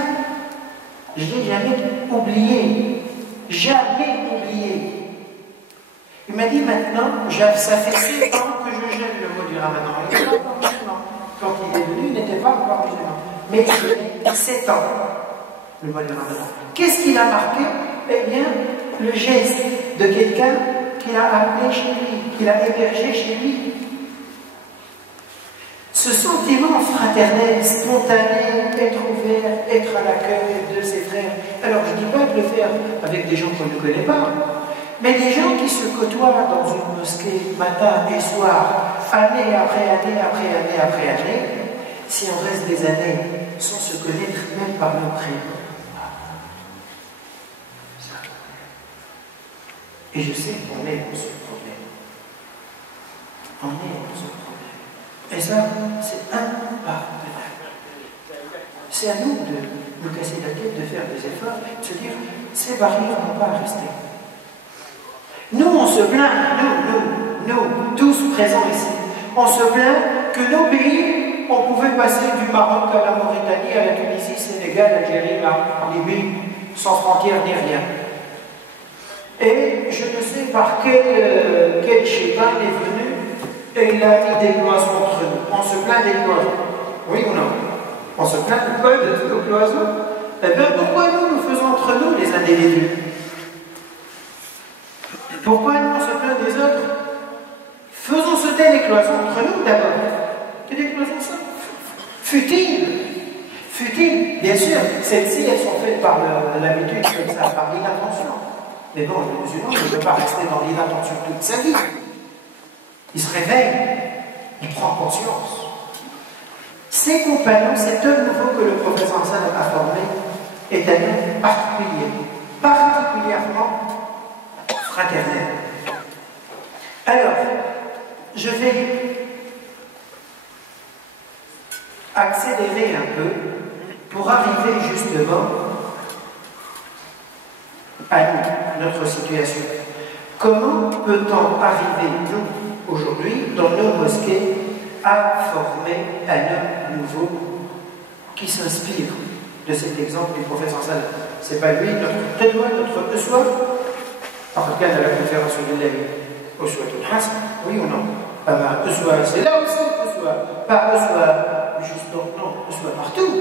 je ne l'ai jamais oubliée. Jamais oubliée. Il m'a dit, maintenant, ça fait 7 ans que je gêne le mot du ramadan. Il n'était pas encore musulman. Quand il est venu, il n'était pas encore musulman. Mais il a 7 ans, le mot du ramadan. Qu'est-ce qu'il a marqué? Eh bien, le geste de quelqu'un qu'il a appelé chez lui, qu'il a hébergé chez lui. Ce sentiment fraternel, spontané, être ouvert, être à l'accueil de ses frères. Alors je ne dis pas de le faire avec des gens qu'on ne connaît pas, mais des gens qui se côtoient dans une mosquée matin et soir, année après année, après année, après année, si on reste des années sans se connaître même par nos prénoms. Et je sais qu'on est dans ce problème. On est dans ce problème. Et ça, c'est impardonnable. C'est à nous de nous casser la tête, de faire des efforts, de se dire, ces barrières n'ont pas à rester. Nous, on se plaint, nous, tous présents ici, on se plaint que nos pays, on pouvait passer du Maroc à la Mauritanie, à la Tunisie, Sénégal, Algérie, la Libye, sans frontières ni rien. Et je ne sais par quel chétan est venu, et il a mis des cloisons entre nous. On se plaint des cloisons. Oui ou non? On se plaint de quoi, de nos cloisons? Eh bien, pourquoi nous faisons entre nous les individus? Pourquoi nous on se plaint des autres? Faisons sauter les cloisons entre nous d'abord. Et des cloisons futiles. Futiles, bien sûr. Celles-ci, elles sont faites par l'habitude, comme ça, par l'inattention. Mais bon, le musulman ne peut pas rester dans l'inattention toute sa vie. Il se réveille, il prend conscience. Ces compagnons, cet homme nouveau que le professeur Hassan a formé, est un homme particulier, particulièrement fraternel. Alors, je vais accélérer un peu pour arriver justement à nous, notre situation. Comment peut-on arriver, nous, aujourd'hui, dans nos mosquées, à former un homme nouveau qui s'inspire de cet exemple du prophète sallallahu alayhi wa sallam? C'est pas lui notre témoin, notre uswa, en tout cas de la conférence de l'Aïe, uswatul hasan, oui ou non? Pas ma uswa, c'est là aussi uswa, pas uswa juste non, uswa partout.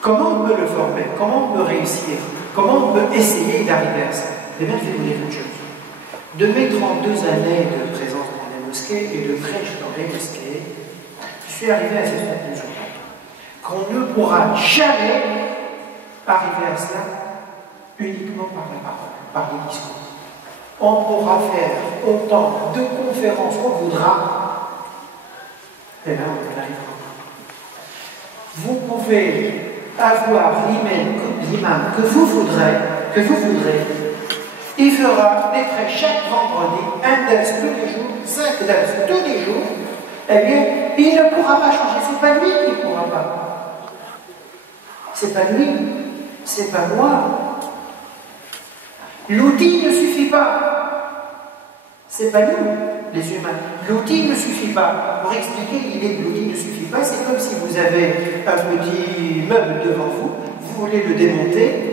Comment on peut le former? Comment on peut réussir? Comment on peut essayer d'arriver à ça? Eh bien, je vais vous dire une chose. De mes 32 années de présence dans les mosquées et de prêche dans les mosquées, je suis arrivé à cette conclusion qu'on ne pourra jamais arriver à cela uniquement par la parole, par les discours. On pourra faire autant de conférences qu'on voudra, et bien on n'arrivera pas. Vous pouvez avoir l'imam que vous voudrez, il fera des prêches chaque vendredi, un ders tous les jours, 5 ders tous les jours, eh bien, il ne pourra pas changer. C'est pas lui qui ne pourra pas. C'est pas lui, c'est pas moi. L'outil ne suffit pas. C'est pas nous, les humains. L'outil ne suffit pas. Pour expliquer l'idée que l'outil ne suffit pas, c'est comme si vous avez un petit meuble devant vous, vous voulez le démonter,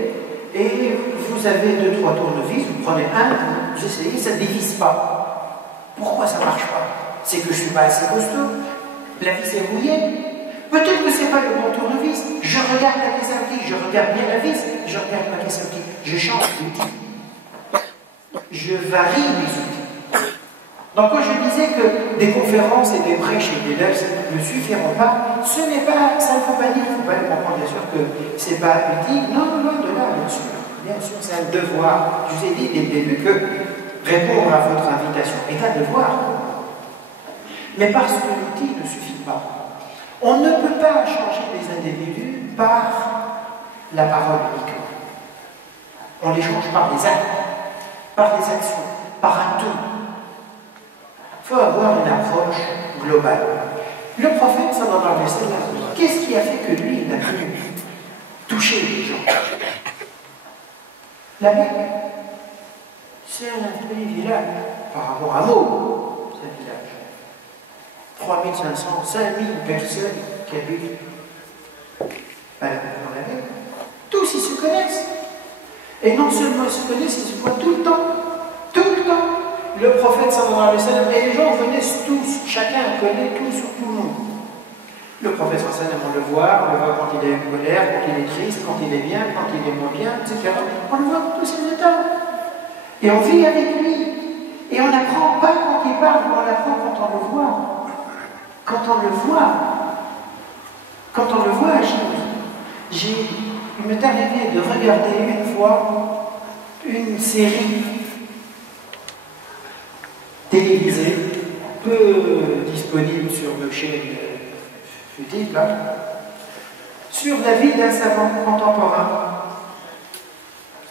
et vous avez 2-3 tournevis, vous prenez un, vous essayez, ça ne dévisse pas. Pourquoi ça ne marche pas? C'est que je ne suis pas assez costaud. La vis est mouillée. Peut-être que ce n'est pas le bon tournevis. Je regarde la caisse à outils, je regarde bien la vis, je regarde ma caisse à outils, je change d'outil. Je varie mes outils. Donc quand je disais que des conférences et des prêches et des leçons ne suffiront pas, ce n'est pas, ça ne faut pas dire, il ne faut pas comprendre bien sûr que ce n'est pas utile. Non, loin de là, bien sûr. Bien sûr, c'est un devoir. Je vous ai dit dès le début que répondre à votre invitation est un devoir. Mais parce que l'outil ne suffit pas. On ne peut pas changer les individus par la parole uniquement. On les change par les actes, par les actions, par un tout. Il faut avoir une approche globale. Le prophète, sallallahu alayhi wa sallam, qu'est-ce qui a fait que lui, il a pu toucher les gens? La Mecque, c'est un petit village par rapport à Meaux, c'est un village. 3500, 5000 personnes qui habitent dans la Mecque. Tous, ils se connaissent. Et non seulement ils se connaissent, ils se voient tout le temps. Tout le temps. Le prophète sallallahu alayhi wa sallam, et les gens connaissent tous, chacun connaît tout sur tout le monde. Le prophète sallallahu alayhi wa sallam, on le voit quand il est en colère, quand il est triste, quand il est bien, quand il est moins bien, etc. On le voit dans tous ses états. Et on vit avec lui. Et on n'apprend pas quand il parle, on apprend quand on le voit. Quand on le voit. Quand on le voit agir. Il m'est arrivé de regarder une fois une série télévisée, peu disponible sur nos chaînes futiles, là, sur la vie d'un savant contemporain,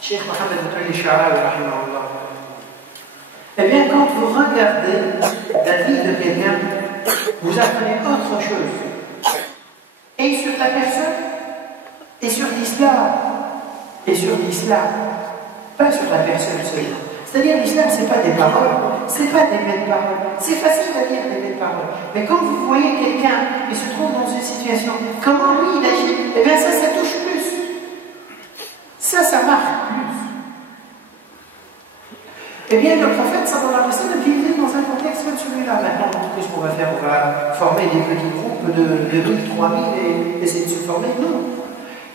Cheikh Mohammed Mutawalli Sha'rawi, rahimahullah. Eh bien, quand vous regardez la vie de quelqu'un, vous apprenez autre chose. Et sur la personne, et sur l'islam, pas sur la personne seulement. C'est-à-dire l'islam, ce n'est pas des paroles, ce n'est pas des belles paroles. C'est facile à dire des belles paroles. Mais quand vous voyez quelqu'un qui se trouve dans une situation, comment lui il agit, eh bien ça touche plus. Ça marque plus. Eh bien le prophète sallallahu alayhi wa sallam vivait dans un contexte comme celui-là. Maintenant, qu'est-ce qu'on va faire? On va former des petits groupes de 1000, 3000 et essayer de se former? Non.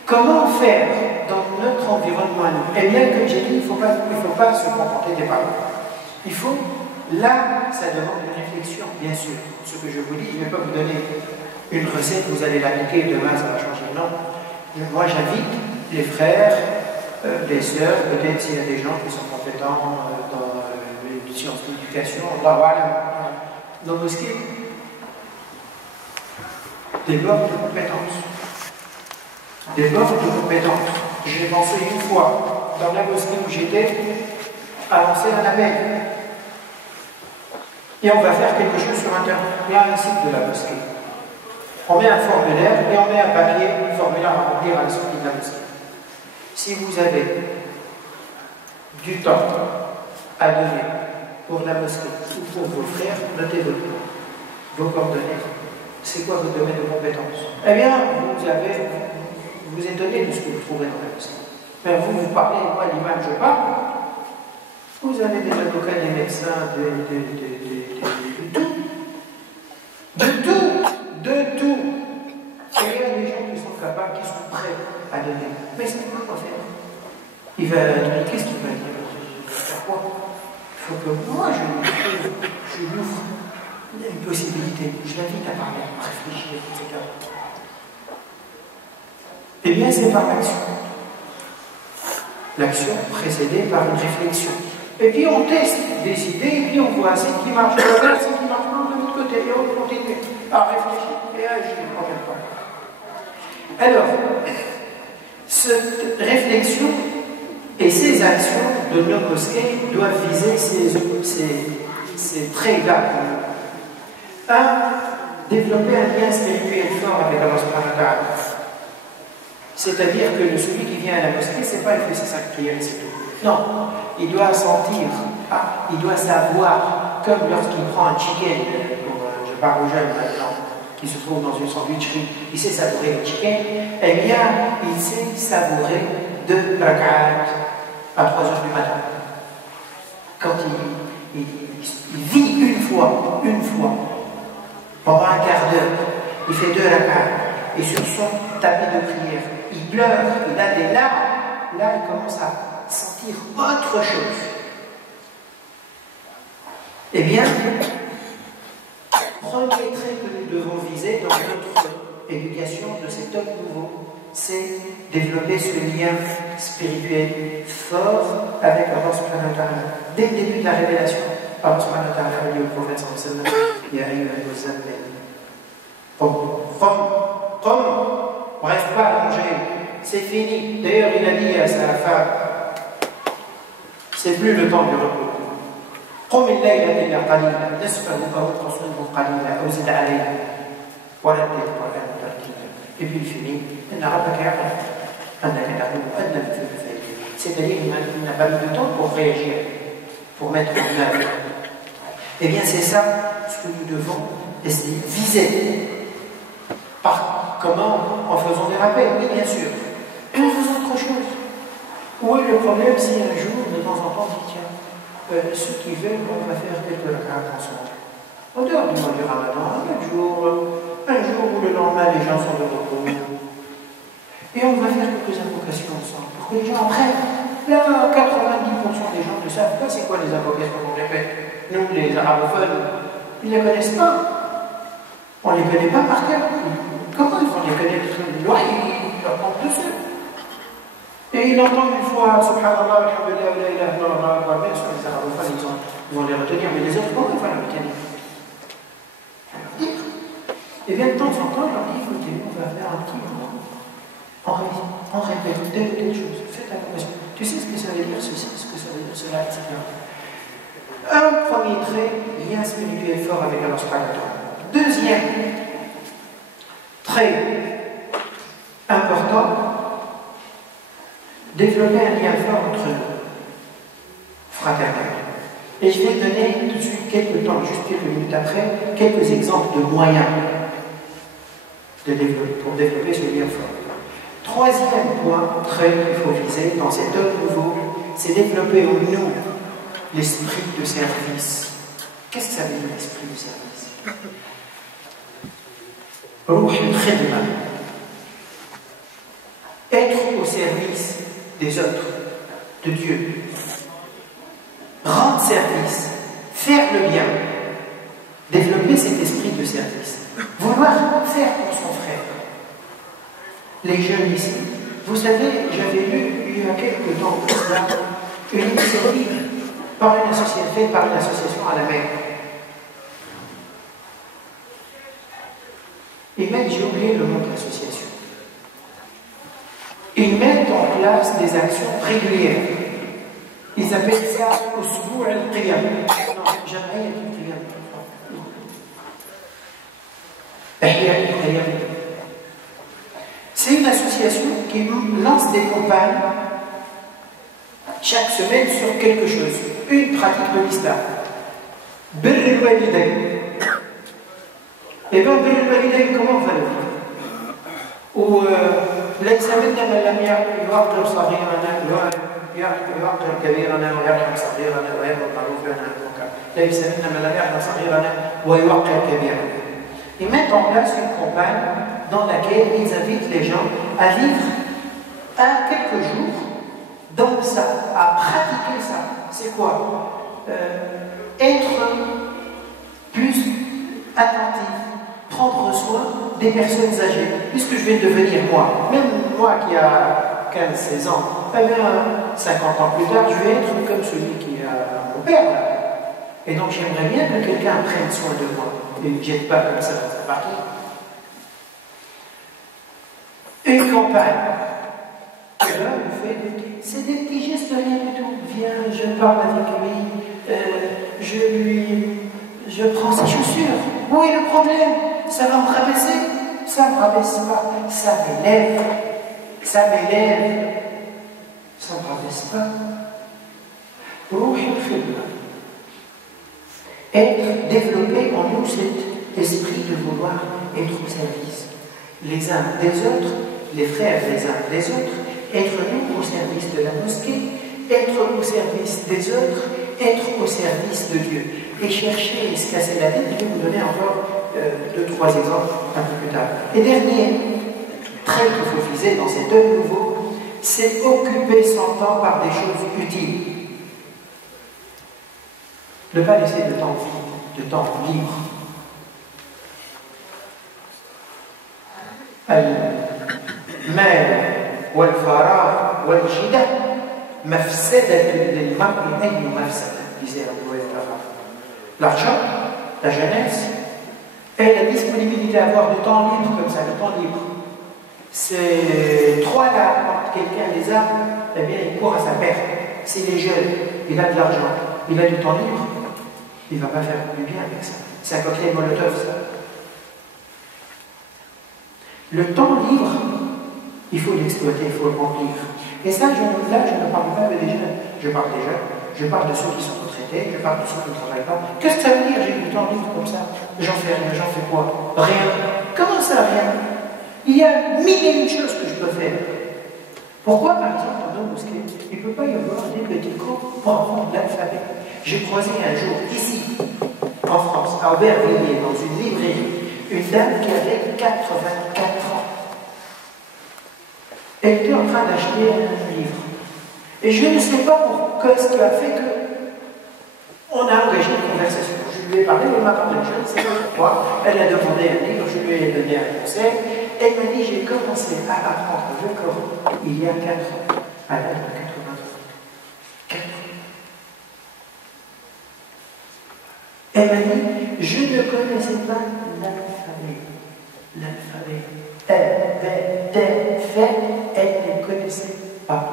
Comment faire dans notre environnement? Eh bien, comme j'ai dit, il ne faut pas se contenter des paroles. Il faut, là, ça demande une réflexion, bien sûr. Ce que je vous dis, je ne vais pas vous donner une recette, vous allez l'appliquer, demain ça va changer. Non. Moi, j'invite les frères, les sœurs, peut-être s'il y a des gens qui sont compétents dans les sciences de l'éducation, nos mosquées débordent de compétences. J'ai pensé une fois, dans la mosquée où j'étais, à lancer un appel. Et on va faire quelque chose sur Internet. Il y a un site de la mosquée. On met un formulaire et on met un papier, un formulaire à remplir à la sortie de la mosquée. Si vous avez du temps à donner pour la mosquée ou pour vos frères, notez vos coordonnées. C'est quoi votre domaine de compétence? Eh bien, vous étonnez de ce que vous trouverez dans la mosquée. Ben, vous parlez, moi l'imam je parle, vous avez des avocats, des médecins, de tout. De tout. Et il y a des gens qui sont capables, qui sont prêts à donner. Mais il ne sait pas quoi faire. Il va dire, qu'est-ce qu'il va dire? Faire quoi? Il faut que moi, je lui ouvre une possibilité. Je l'invite à parler, à réfléchir, etc. Eh bien, c'est par l'action. L'action précédée par une réflexion. Et puis on teste des idées, et puis on voit ce qui marche de l'autre, ce qui marche de l'autre côté, et on continue à réfléchir et à agir en même temps. Alors, cette réflexion et ces actions de nos mosquées doivent viser ces traits-là. Un, développer un lien spirituel fort avec Allah subhanahu wa ta'ala. C'est-à-dire que celui qui vient à la mosquée, c'est pas il fait ses 5 prières et c'est tout. Non, il doit sentir, il doit savoir, comme lorsqu'il prend un chicken, je parle aux jeunes maintenant, qui se trouve dans une sandwicherie, il sait savourer le chicken, eh bien, il sait savourer 2 rak'at à 3 heures du matin. Quand il vit une fois, pendant un quart d'heure, il fait 2 rak'at, et sur son tapis de prière, il pleure, il a des larmes, là il commence à sentir autre chose. Eh bien, premier trait que nous devons viser dans notre éducation de cet homme nouveau, c'est développer ce lien spirituel fort avec Allah subhanahu wa ta'ala. Dès le début de la révélation, Allah subhanahu wa ta'ala a dit au prophète sallallahu alayhi wa sallam, Ya ayyuhal muzammil, on ne reste pas allongé, c'est fini. D'ailleurs, il a dit à sa femme, c'est plus le temps du repos. قم الليل إلا قليلا نصفه أو انقص منه قليلا أو زد عليه ورتل القرآن ترتيلا. Et puis il finit, إن ربك يعلم أنك تقول أدنى من ثلث الليل. C'est-à-dire qu'il n'a pas mis de temps pour réagir, pour mettre en œuvre. Eh bien, c'est ça ce que nous devons essayer de viser. Comment? En faisant des rappels, oui, bien sûr. Et en faisant autre chose. Où est le problème si un jour, de temps en temps, on dit tiens, ceux qui veulent, on va faire quelques rak'at ensemble. En dehors du mois du Ramadan, un jour où le lendemain les gens sont de repos. Et on va faire quelques invocations ensemble pour que les gens apprennent. Là, 90% des gens ne savent pas c'est quoi les invocations qu'on répète. Nous, les arabophones, ils ne les connaissent pas. On ne les connaît pas par cœur. Comment ils vont les connaître? Ils leur parlent dessus. Et ils entendent une fois, subhanallah, alhamdulillah, la ilaha illallah, bien sûr, les arabophones, ils vont les retenir, mais les autres, comment ils vont les retenir? Et bien de temps en temps, je leur dis, écoutez, on va faire un petit moment. On répète telle chose. Faites attention. Tu sais ce que ça veut dire ceci, ce que ça veut dire cela, etc. Un premier trait, lien spirituel fort avec Allah subhanahu wa ta'ala. Deuxième trait important, développer un lien fort entre nous, fraternel. Et je vais donner tout de suite quelques temps, juste quelques minutes après, quelques exemples de moyens pour développer ce lien fort. Troisième point, trait qu'il faut viser dans cet homme nouveau, c'est développer en nous l'esprit de service. Qu'est-ce que ça veut dire l'esprit de service? Ruh al-khidma. Être au service des autres, de Dieu. Rendre service, faire le bien, développer cet esprit de service. Vouloir faire pour son frère. Les jeunes ici, vous savez, j'avais lu il y a quelques temps une initiative faite par une association à la mer. Et même, j'ai oublié le nom de l'association. Ils mettent en place des actions régulières. Ils appellent ça Usbou' al-Qiyam. Non, Jam'iyya al-Qiyam. Ihya al-Qiyam. C'est une association qui lance des campagnes chaque semaine sur quelque chose, une pratique de l'islam. Birr al-walidayn. Et bien, birr al-walidayn, comment on va le vivre? Ou ليس منا من لم يوقر صغيرنا يوقر كبيرنا ويرحم صغيرنا ويأمر بالمعروف وينهى عن المنكر. ليس منا من لم يرحم صغيرنا ويوقر كبيرنا. Ils mettent en place une campagne dans laquelle ils invitent les gens à vivre quelques jours dans ça, à pratiquer ça. C'est quoi? Être plus attentif, prendre soin des personnes âgées. Puisque je vais devenir moi, même moi qui a 15-16 ans, eh bien, 50 ans plus tard, je vais être comme celui qui a mon père. Là. Et donc j'aimerais bien que quelqu'un prenne soin de moi et ne jette pas comme ça dans sa partie. Une campagne. Et là, on fait c'est des petits gestes, rien du tout. Viens, je parle avec lui, je prends ses chaussures. Où est le problème? Ça va me rabaisser? Ça ne me rabaisse pas. Ça m'élève. Ça m'élève. Ça ne me rabaisse pas. Être développé en nous cet esprit de vouloir être au service les uns des autres, les frères les uns des autres, être nous au service de la mosquée, être au service des autres, être au service de Dieu. Et chercher et se casser la tête, je vais vous donner encore 2-3 exemples un peu plus tard. Et dernier trait qu'il faut viser dans ces deux nouveaux, c'est occuper son temps par des choses utiles. Ne pas laisser de temps libre. المال والفراغ والجدة مفسدة للمرء أي مفسدة disait un poète arabe. L'argent, la jeunesse et la disponibilité à avoir du temps libre comme ça, le temps libre. Ces trois-là, quand quelqu'un les a, eh bien il court à sa perte. S'il est jeune, il a de l'argent, il a du temps libre, il ne va pas faire du bien avec ça. C'est un cocktail Molotov, ça. Le temps libre, il faut l'exploiter, il faut le remplir. Et ça, je ne parle pas des jeunes. Je parle des jeunes, je parle de ceux qui sont retraités, je parle de ceux qui ne travaillent pas. Qu'est-ce que ça veut dire, j'ai du temps libre comme ça? J'en fais rien, j'en fais quoi? Rien. Comment ça, rien? Il y a 1000 choses que je peux faire. Pourquoi, par exemple, dans nos mosquées, il ne peut pas y avoir des petits cours pour apprendre l'alphabet? J'ai croisé un jour, ici, en France, à Aubervilliers, dans une librairie, une dame qui avait 84 ans. Elle était en train d'acheter un livre. Et je ne sais pas ce qui a fait qu'on a engagé une conversation. Je lui ai parlé, elle m'a parlé, je ne sais pas pourquoi. Elle a demandé un livre, je lui ai donné un conseil. Elle m'a dit, j'ai commencé à apprendre le Coran il y a 4 ans, à l'âge de 80 ans. 4 ans. Elle m'a dit, je ne connaissais pas l'alphabet. L'alphabet. Elle ne connaissait pas.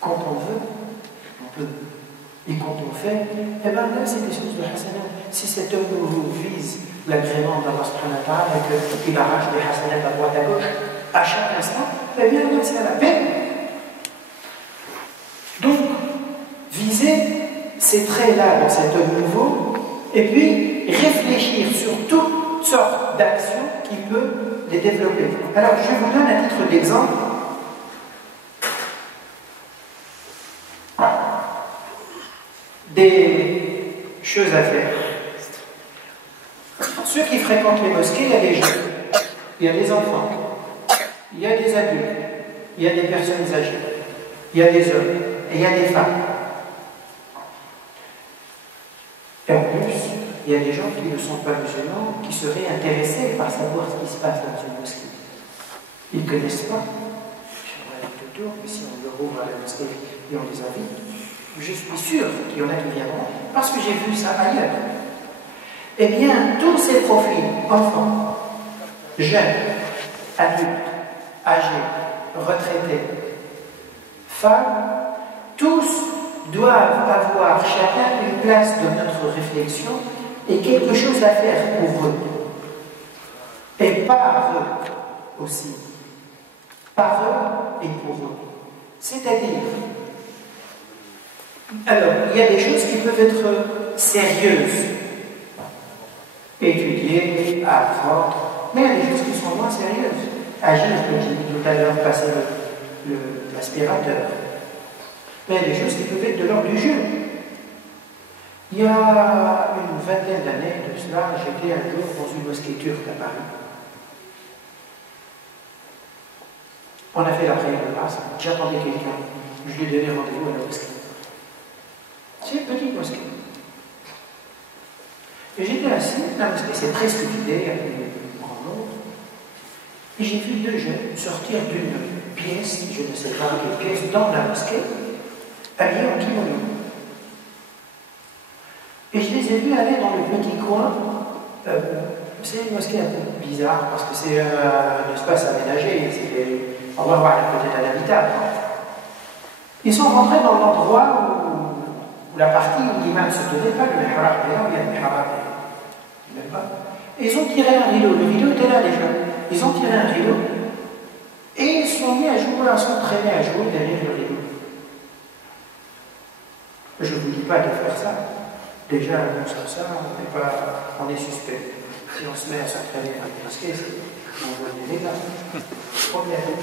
Quand on veut, on peut. Et quand on fait, eh bien là, c'est des choses de hasana. Si cet homme vous vise l'agrément d'Allah subhanahu wa ta'ala et qu'il arrache des hasanats à droite à gauche, à chaque instant, eh bien là, c'est à la peine. Donc, viser ces traits-là dans cet homme nouveau, et puis réfléchir sur toutes sortes d'actions qui peuvent les développer. Alors, je vous donne à titre d'exemple des choses à faire. Ceux qui fréquentent les mosquées, il y a des jeunes, il y a des enfants, il y a des adultes, il y a des personnes âgées, il y a des hommes et il y a des femmes. Et en plus, il y a des gens qui ne sont pas musulmans, qui seraient intéressés par savoir ce qui se passe dans une mosquée. Ils ne connaissent pas. J'aimerais aller tout autour, mais si on leur ouvre à la mosquée et on les invite, je suis sûr qu'il y en a qui viendront, parce que j'ai vu ça ailleurs. Eh bien, tous ces profils, enfants, jeunes, adultes, âgés, retraités, femmes, tous doivent avoir chacun une place dans notre réflexion et quelque chose à faire pour eux. Et par eux aussi. Par eux et pour eux. C'est-à-dire, alors, il y a des choses qui peuvent être sérieuses, étudiées, à apprendre, mais il y a des choses qui sont moins sérieuses. Agir, comme j'ai dit tout à l'heure, passer l'aspirateur. Mais il y a des choses qui peuvent être de l'ordre du jeu. Il y a une vingtaine d'années de cela, j'étais un jour dans une mosquée turque à Paris. On a fait la prière de Pâques, j'attendais quelqu'un, je lui ai donné rendez-vous à la mosquée. C'est une petite mosquée. Et j'étais assis, la mosquée s'est presque vidée avec une grande nombre, et j'ai vu deux jeunes sortir d'une pièce, je ne sais pas quelle pièce, dans la mosquée, habillés en kimono. Et je les ai vus aller dans le petit coin. C'est une mosquée un peu bizarre parce que c'est un espace aménagé. On va voir peut-être un habitat. Ils sont rentrés dans l'endroit où la partie où l'imam se tenait, pas le mihrab, mais là où il y a le mihrab, même pas. Et ils ont tiré un rideau. Le rideau était là déjà. Ils ont tiré un rideau et ils se sont mis à jouer, à s'entraîner à jouer derrière le rideau. Je ne vous dis pas de faire ça. Déjà, comme ça, on est suspect. Si on se met à s'entraîner à la mosquée, on voit des dégâts. Problème.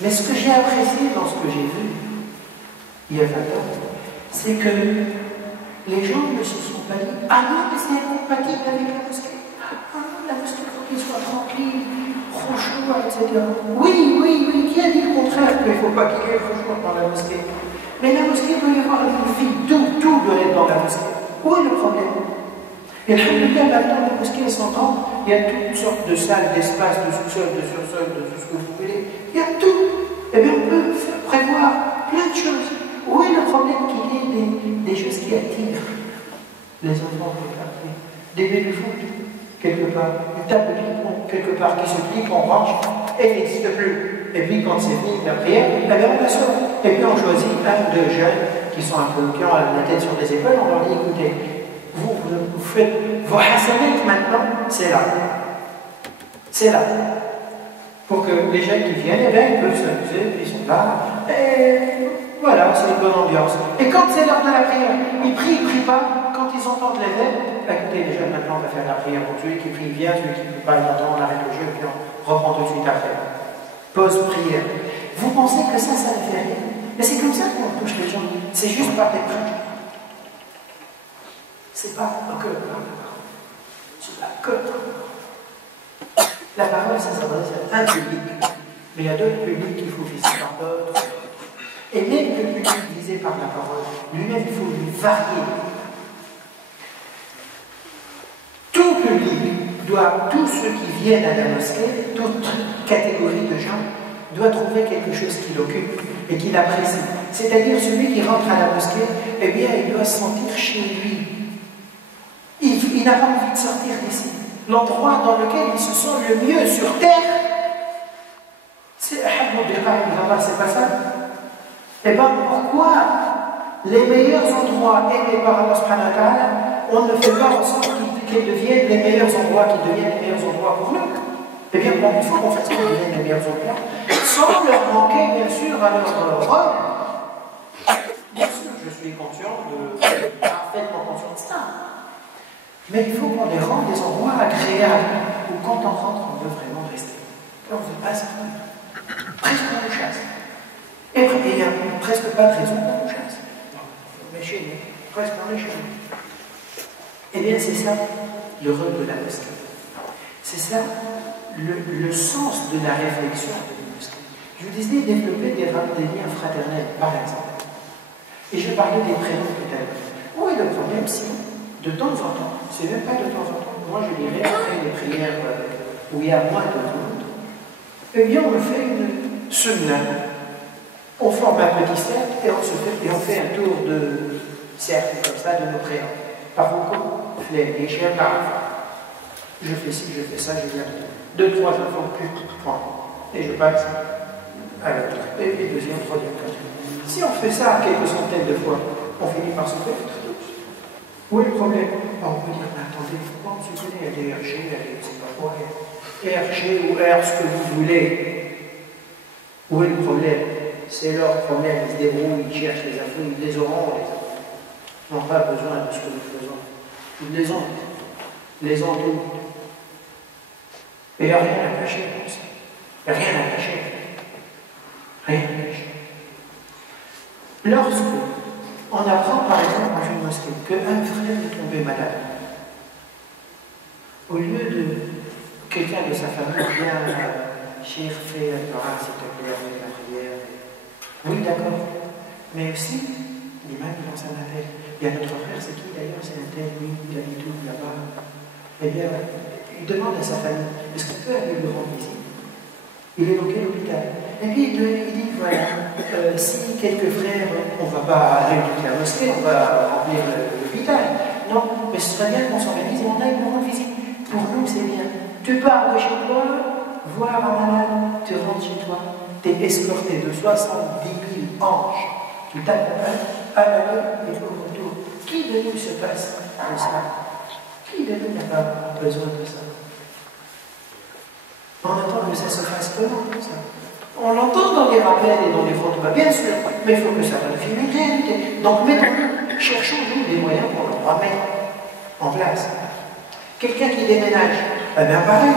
Mais ce que j'ai apprécié dans ce que j'ai vu, il y a 20 ans, c'est que les gens ne se sont pas dit « Ah non, mais c'est incompatible avec la mosquée. Ah non, la mosquée, il faut qu'il soit tranquille, franchement, etc. » Oui, qui a dit le contraire qu'il ne faut pas qu'il y ait franchement dans la mosquée? Mais la mosquée, il doit y avoir une fille, tout doit être dans la mosquée. Où est le problème? Et alhamdoulilah, maintenant, les mosquées sont grandes, il y a toutes sortes de salles, d'espaces, de sous-sol, de sur-sol, de tout ce que vous voulez. Il y a tout. Eh bien, on peut prévoir plein de choses. Où est le problème qu'il y ait des choses qui attirent les enfants, des bébés foot, quelque part, une table de ping-pong, quelque part, qui se plie, qu'on range, et il n'existe plus. Et puis, quand c'est fini la prière, eh bien, on la sort. Et puis, on choisit un ou deux jeunes qui sont un peu, qui ont la tête sur les épaules, on leur dit, écoutez, vous faites vos hasanats maintenant, c'est là. C'est là. Pour que les jeunes qui viennent, eh bien, ils peuvent s'amuser, puis ils sont là, et voilà, c'est une bonne ambiance. Et quand c'est l'heure de la prière, ils prient pas, quand ils entendent l'évêque, écoutez, les jeunes, maintenant, on va faire la prière. Donc, celui qui prie vient, celui qui ne prie pas, il entend, on arrête le jeu, puis on reprend tout de suite après. Pause prière. Vous pensez que ça ne fait rien? Mais c'est comme ça qu'on touche les gens. C'est juste par des prix. C'est pas que par la parole. C'est pas que par la parole. La parole, ça s'adresse à un public. Mais il y a d'autres publics qu'il faut viser par d'autres. Et même le public visé par la parole, lui-même, il faut lui varier. Tout public tous ceux qui viennent à la mosquée, toute catégorie de gens, doit trouver quelque chose qui l'occupe et qui l'apprécie. C'est-à-dire celui qui rentre à la mosquée, eh bien, il doit se sentir chez lui. Il n'a pas envie de sortir d'ici. L'endroit dans lequel il se sent le mieux sur terre, c'est c'est pas ça. Eh bien, pourquoi les meilleurs endroits aimés par Allah subhanahu wa ta'ala, on ne fait pas en sorte qu'ils deviennent les meilleurs endroits, qu'ils deviennent les meilleurs endroits pour nous? Eh bien, il faut qu'on fasse qu'ils deviennent les meilleurs endroits, sans leur manquer, bien sûr, à leur rôle. Bien sûr, je suis conscient parfaitement conscient de ça. Mais il faut qu'on les rende des endroits agréables, où quand on rentre, on veut vraiment rester. On ne veut pas sortir. Presque on nous chasse. Et il n'y a presque pas de raison qu'on nous chasse. Mais chez nous, presque on est chez nous. Eh bien, c'est ça le rôle de la mosquée. C'est ça le sens de la réflexion de la mosquée. Je vous disais développer des liens fraternels, par exemple. Et je parlais des prénoms tout à l'heure. Où est le problème si, de temps en temps, c'est même pas de temps en temps, moi je dirais après les prières où il y a moins de monde, eh bien on fait une sunna. On forme un petit cercle et on fait un tour de cercle comme ça de nos prénoms. Par contre, les chers je fais ci, je fais ça, je viens de 2, 3 enfants plus point. Et je passe à l'autre. Et puis deuxième, troisième, quatrième. Si on fait ça quelques centaines de fois, on finit par se faire très tous. Où est le problème? On peut dire, mais attendez, pourquoi on se connaît? Il y a des RG, il y a des, je ne sais pas quoi, RG ou R, ce que vous voulez. Où est le problème? c'est leur problème, ils se débrouillent, ils cherchent les infos, ils les auront, ils n'ont pas besoin de ce que nous faisons. Ils les ont. Ils les ont tous. Et il n'y a rien à cacher comme ça. Il n'y a rien à cacher. Rien à cacher. Lorsque on apprend par exemple dans une mosquée qu'un frère est tombé malade, au lieu de quelqu'un de sa famille vient Cheikh, fais la dua, s'il te plaît, avec la prière. Oui, d'accord. Mais aussi, l'imam il lance un appel. Il y a notre frère, c'est qui d'ailleurs? C'est un tel, oui, il habite tout là-bas. Eh bien, il demande à sa famille, est-ce qu'on peut aller le rendre visite? Il est dans quel hôpital? Et puis il dit, voilà, si quelques frères, on ne va pas aller toute la mosquée, on va remplir l'hôpital. Non, mais ce serait bien qu'on s'organise et on aille nous rendre visite. Pour nous, c'est bien. Tu pars de chez toi, voir un malade, tu rentres chez toi, tu es escorté de 70 000 anges qui t'accompagnent à l'aller et au retour. Qui de nous se passe de ça? Qui de nous n'a pas besoin de ça? On attend que ça se fasse comment, ça? On l'entend dans les rappels et dans les photos, bien sûr, mais il faut que ça devienne une réalité. Donc mettons-nous, cherchons-nous des moyens pour le remettre en place. Quelqu'un qui déménage, eh bien pareil.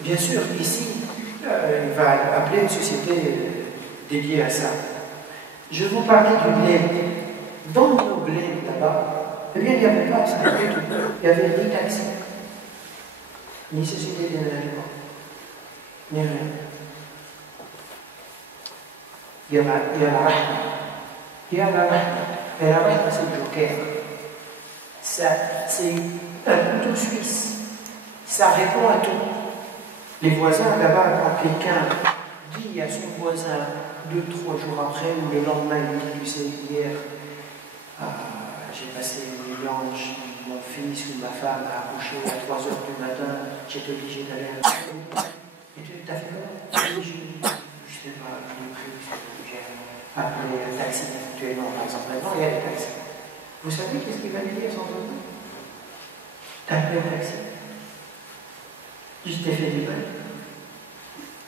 Bien sûr, ici, il va appeler une société dédiée à ça. Je vous parlais du blé. Dans nos blés là-bas, eh bien, il n'y avait pas ça. Il n'y avait ni taxi, ni société de déménagement, ni rien. Il y a la rahma. Il y a la rahma. Et la rahma, c'est le joker. Ça, c'est un couteau suisse. Ça répond à tout. Les voisins là-bas, quand quelqu'un dit à son voisin 2-3 jours après ou le lendemain, il dit, tu sais, hier, j'ai passé une nuit blanche, mon fils ou ma femme a accouché à 3 heures du matin, j'étais obligé d'aller à la et tu t'as fait quoi? Je sais pas, j'ai appelé un taxi. Tu es non, par exemple, maintenant, il y a des taxis. Vous savez qu'est-ce qu'il va lui dire sans doute? T'as appelé un taxi. Je t'ai fait du mal.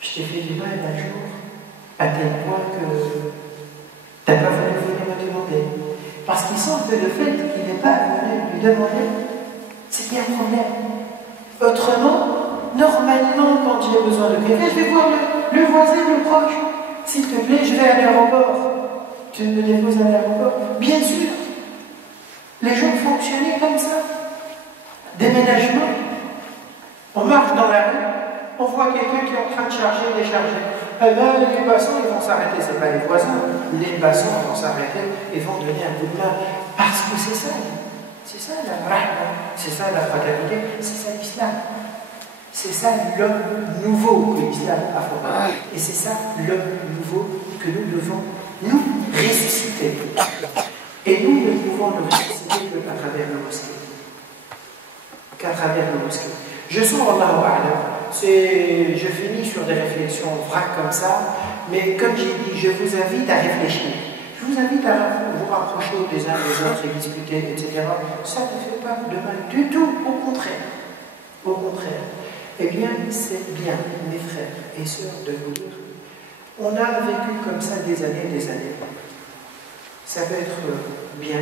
Je t'ai fait du mal un jour, à tel point que tu n'as pas voulu venir me demander. Parce qu'il semble que le fait qu'il n'ait pas venu lui demander, c'est qu'il y a un problème. Autrement, normalement, quand j'ai besoin de quelqu'un, je vais voir le voisin, le proche. S'il te plaît, je vais à l'aéroport. Tu me déposes à l'aéroport? Bien sûr. Les gens fonctionnaient comme ça. Déménagement. On marche dans la rue, on voit quelqu'un qui est en train de charger, décharger. Eh bien, les passants, ils vont s'arrêter. Ce n'est pas les voisins. Les passants vont s'arrêter et vont donner un coup de main. Parce que c'est ça. C'est ça la rahma. C'est ça la fraternité. C'est ça l'islam. C'est ça l'homme nouveau que l'islam a formé. Et c'est ça l'homme nouveau que nous devons nous ressusciter. Et nous ne pouvons le ressusciter qu'à travers nos mosquées. Qu'à travers nos mosquées. Je sens, Allahu A'lam, je finis sur des réflexions vrac comme ça, mais comme j'ai dit, je vous invite à réfléchir. Je vous invite à vous rapprocher des uns des autres et discuter, etc. Ça ne fait pas de mal du tout, au contraire. Au contraire. Eh bien, c'est bien, mes frères et sœurs, de vous dire, on a vécu comme ça des années et des années. Ça peut être bien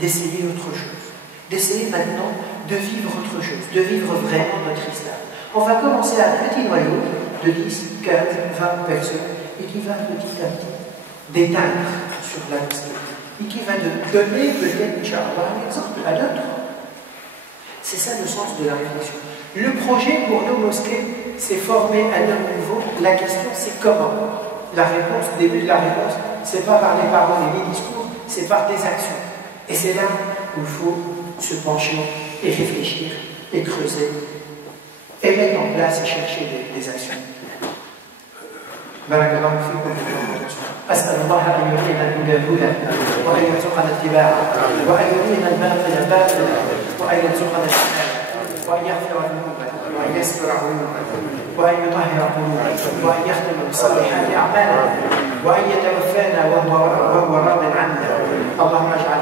d'essayer autre chose. D'essayer maintenant de vivre autre chose, de vivre vraiment notre islam. On va commencer à un petit noyau de 10, 15, 20 personnes et qui va petit à petit d'éteindre sur la mosquée et qui va donner peut-être, Inch'Allah, un exemple à d'autres. C'est ça le sens de la réflexion. Le projet pour nos mosquées, c'est former un homme nouveau. La question, c'est comment? La réponse, début de la réponse, c'est pas par les paroles et les discours, c'est par des actions. Et c'est là où il faut se pencher et réfléchir et creuser et mettre en place et chercher des actions. بارك الله فيكم. أسأل الله أن يعطينا الهدى هدى وأن يرزقنا اتباعه وأن يرينا الباطل باطلا وأن يرزقنا اجتنابه وأن يغفر ذنوبنا وأن يستر عيوبنا وأن يطهر قلوبنا وأن يختم بصالحات أعمالنا وأن يتوفانا وهو راض عنا. اللهم اجعل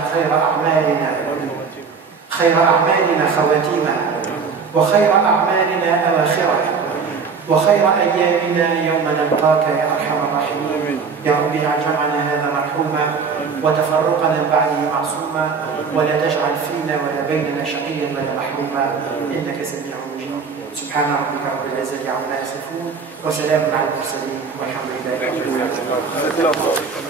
خير أعمالنا خواتيمها وخير أعمالنا أواخرها وخير أيامنا يوم نلقاك يا أرحم الراحمين. يا رب اجعل جمعنا هذا مرحوما وتفرقنا من بعده معصوما، ولا تجعل فينا ولا بيننا شقيا ولا محروما، إنك سميع مجيب. سبحان ربك رب العزة عما يصفون، وسلام على المرسلين، والحمد لله رب العالمين.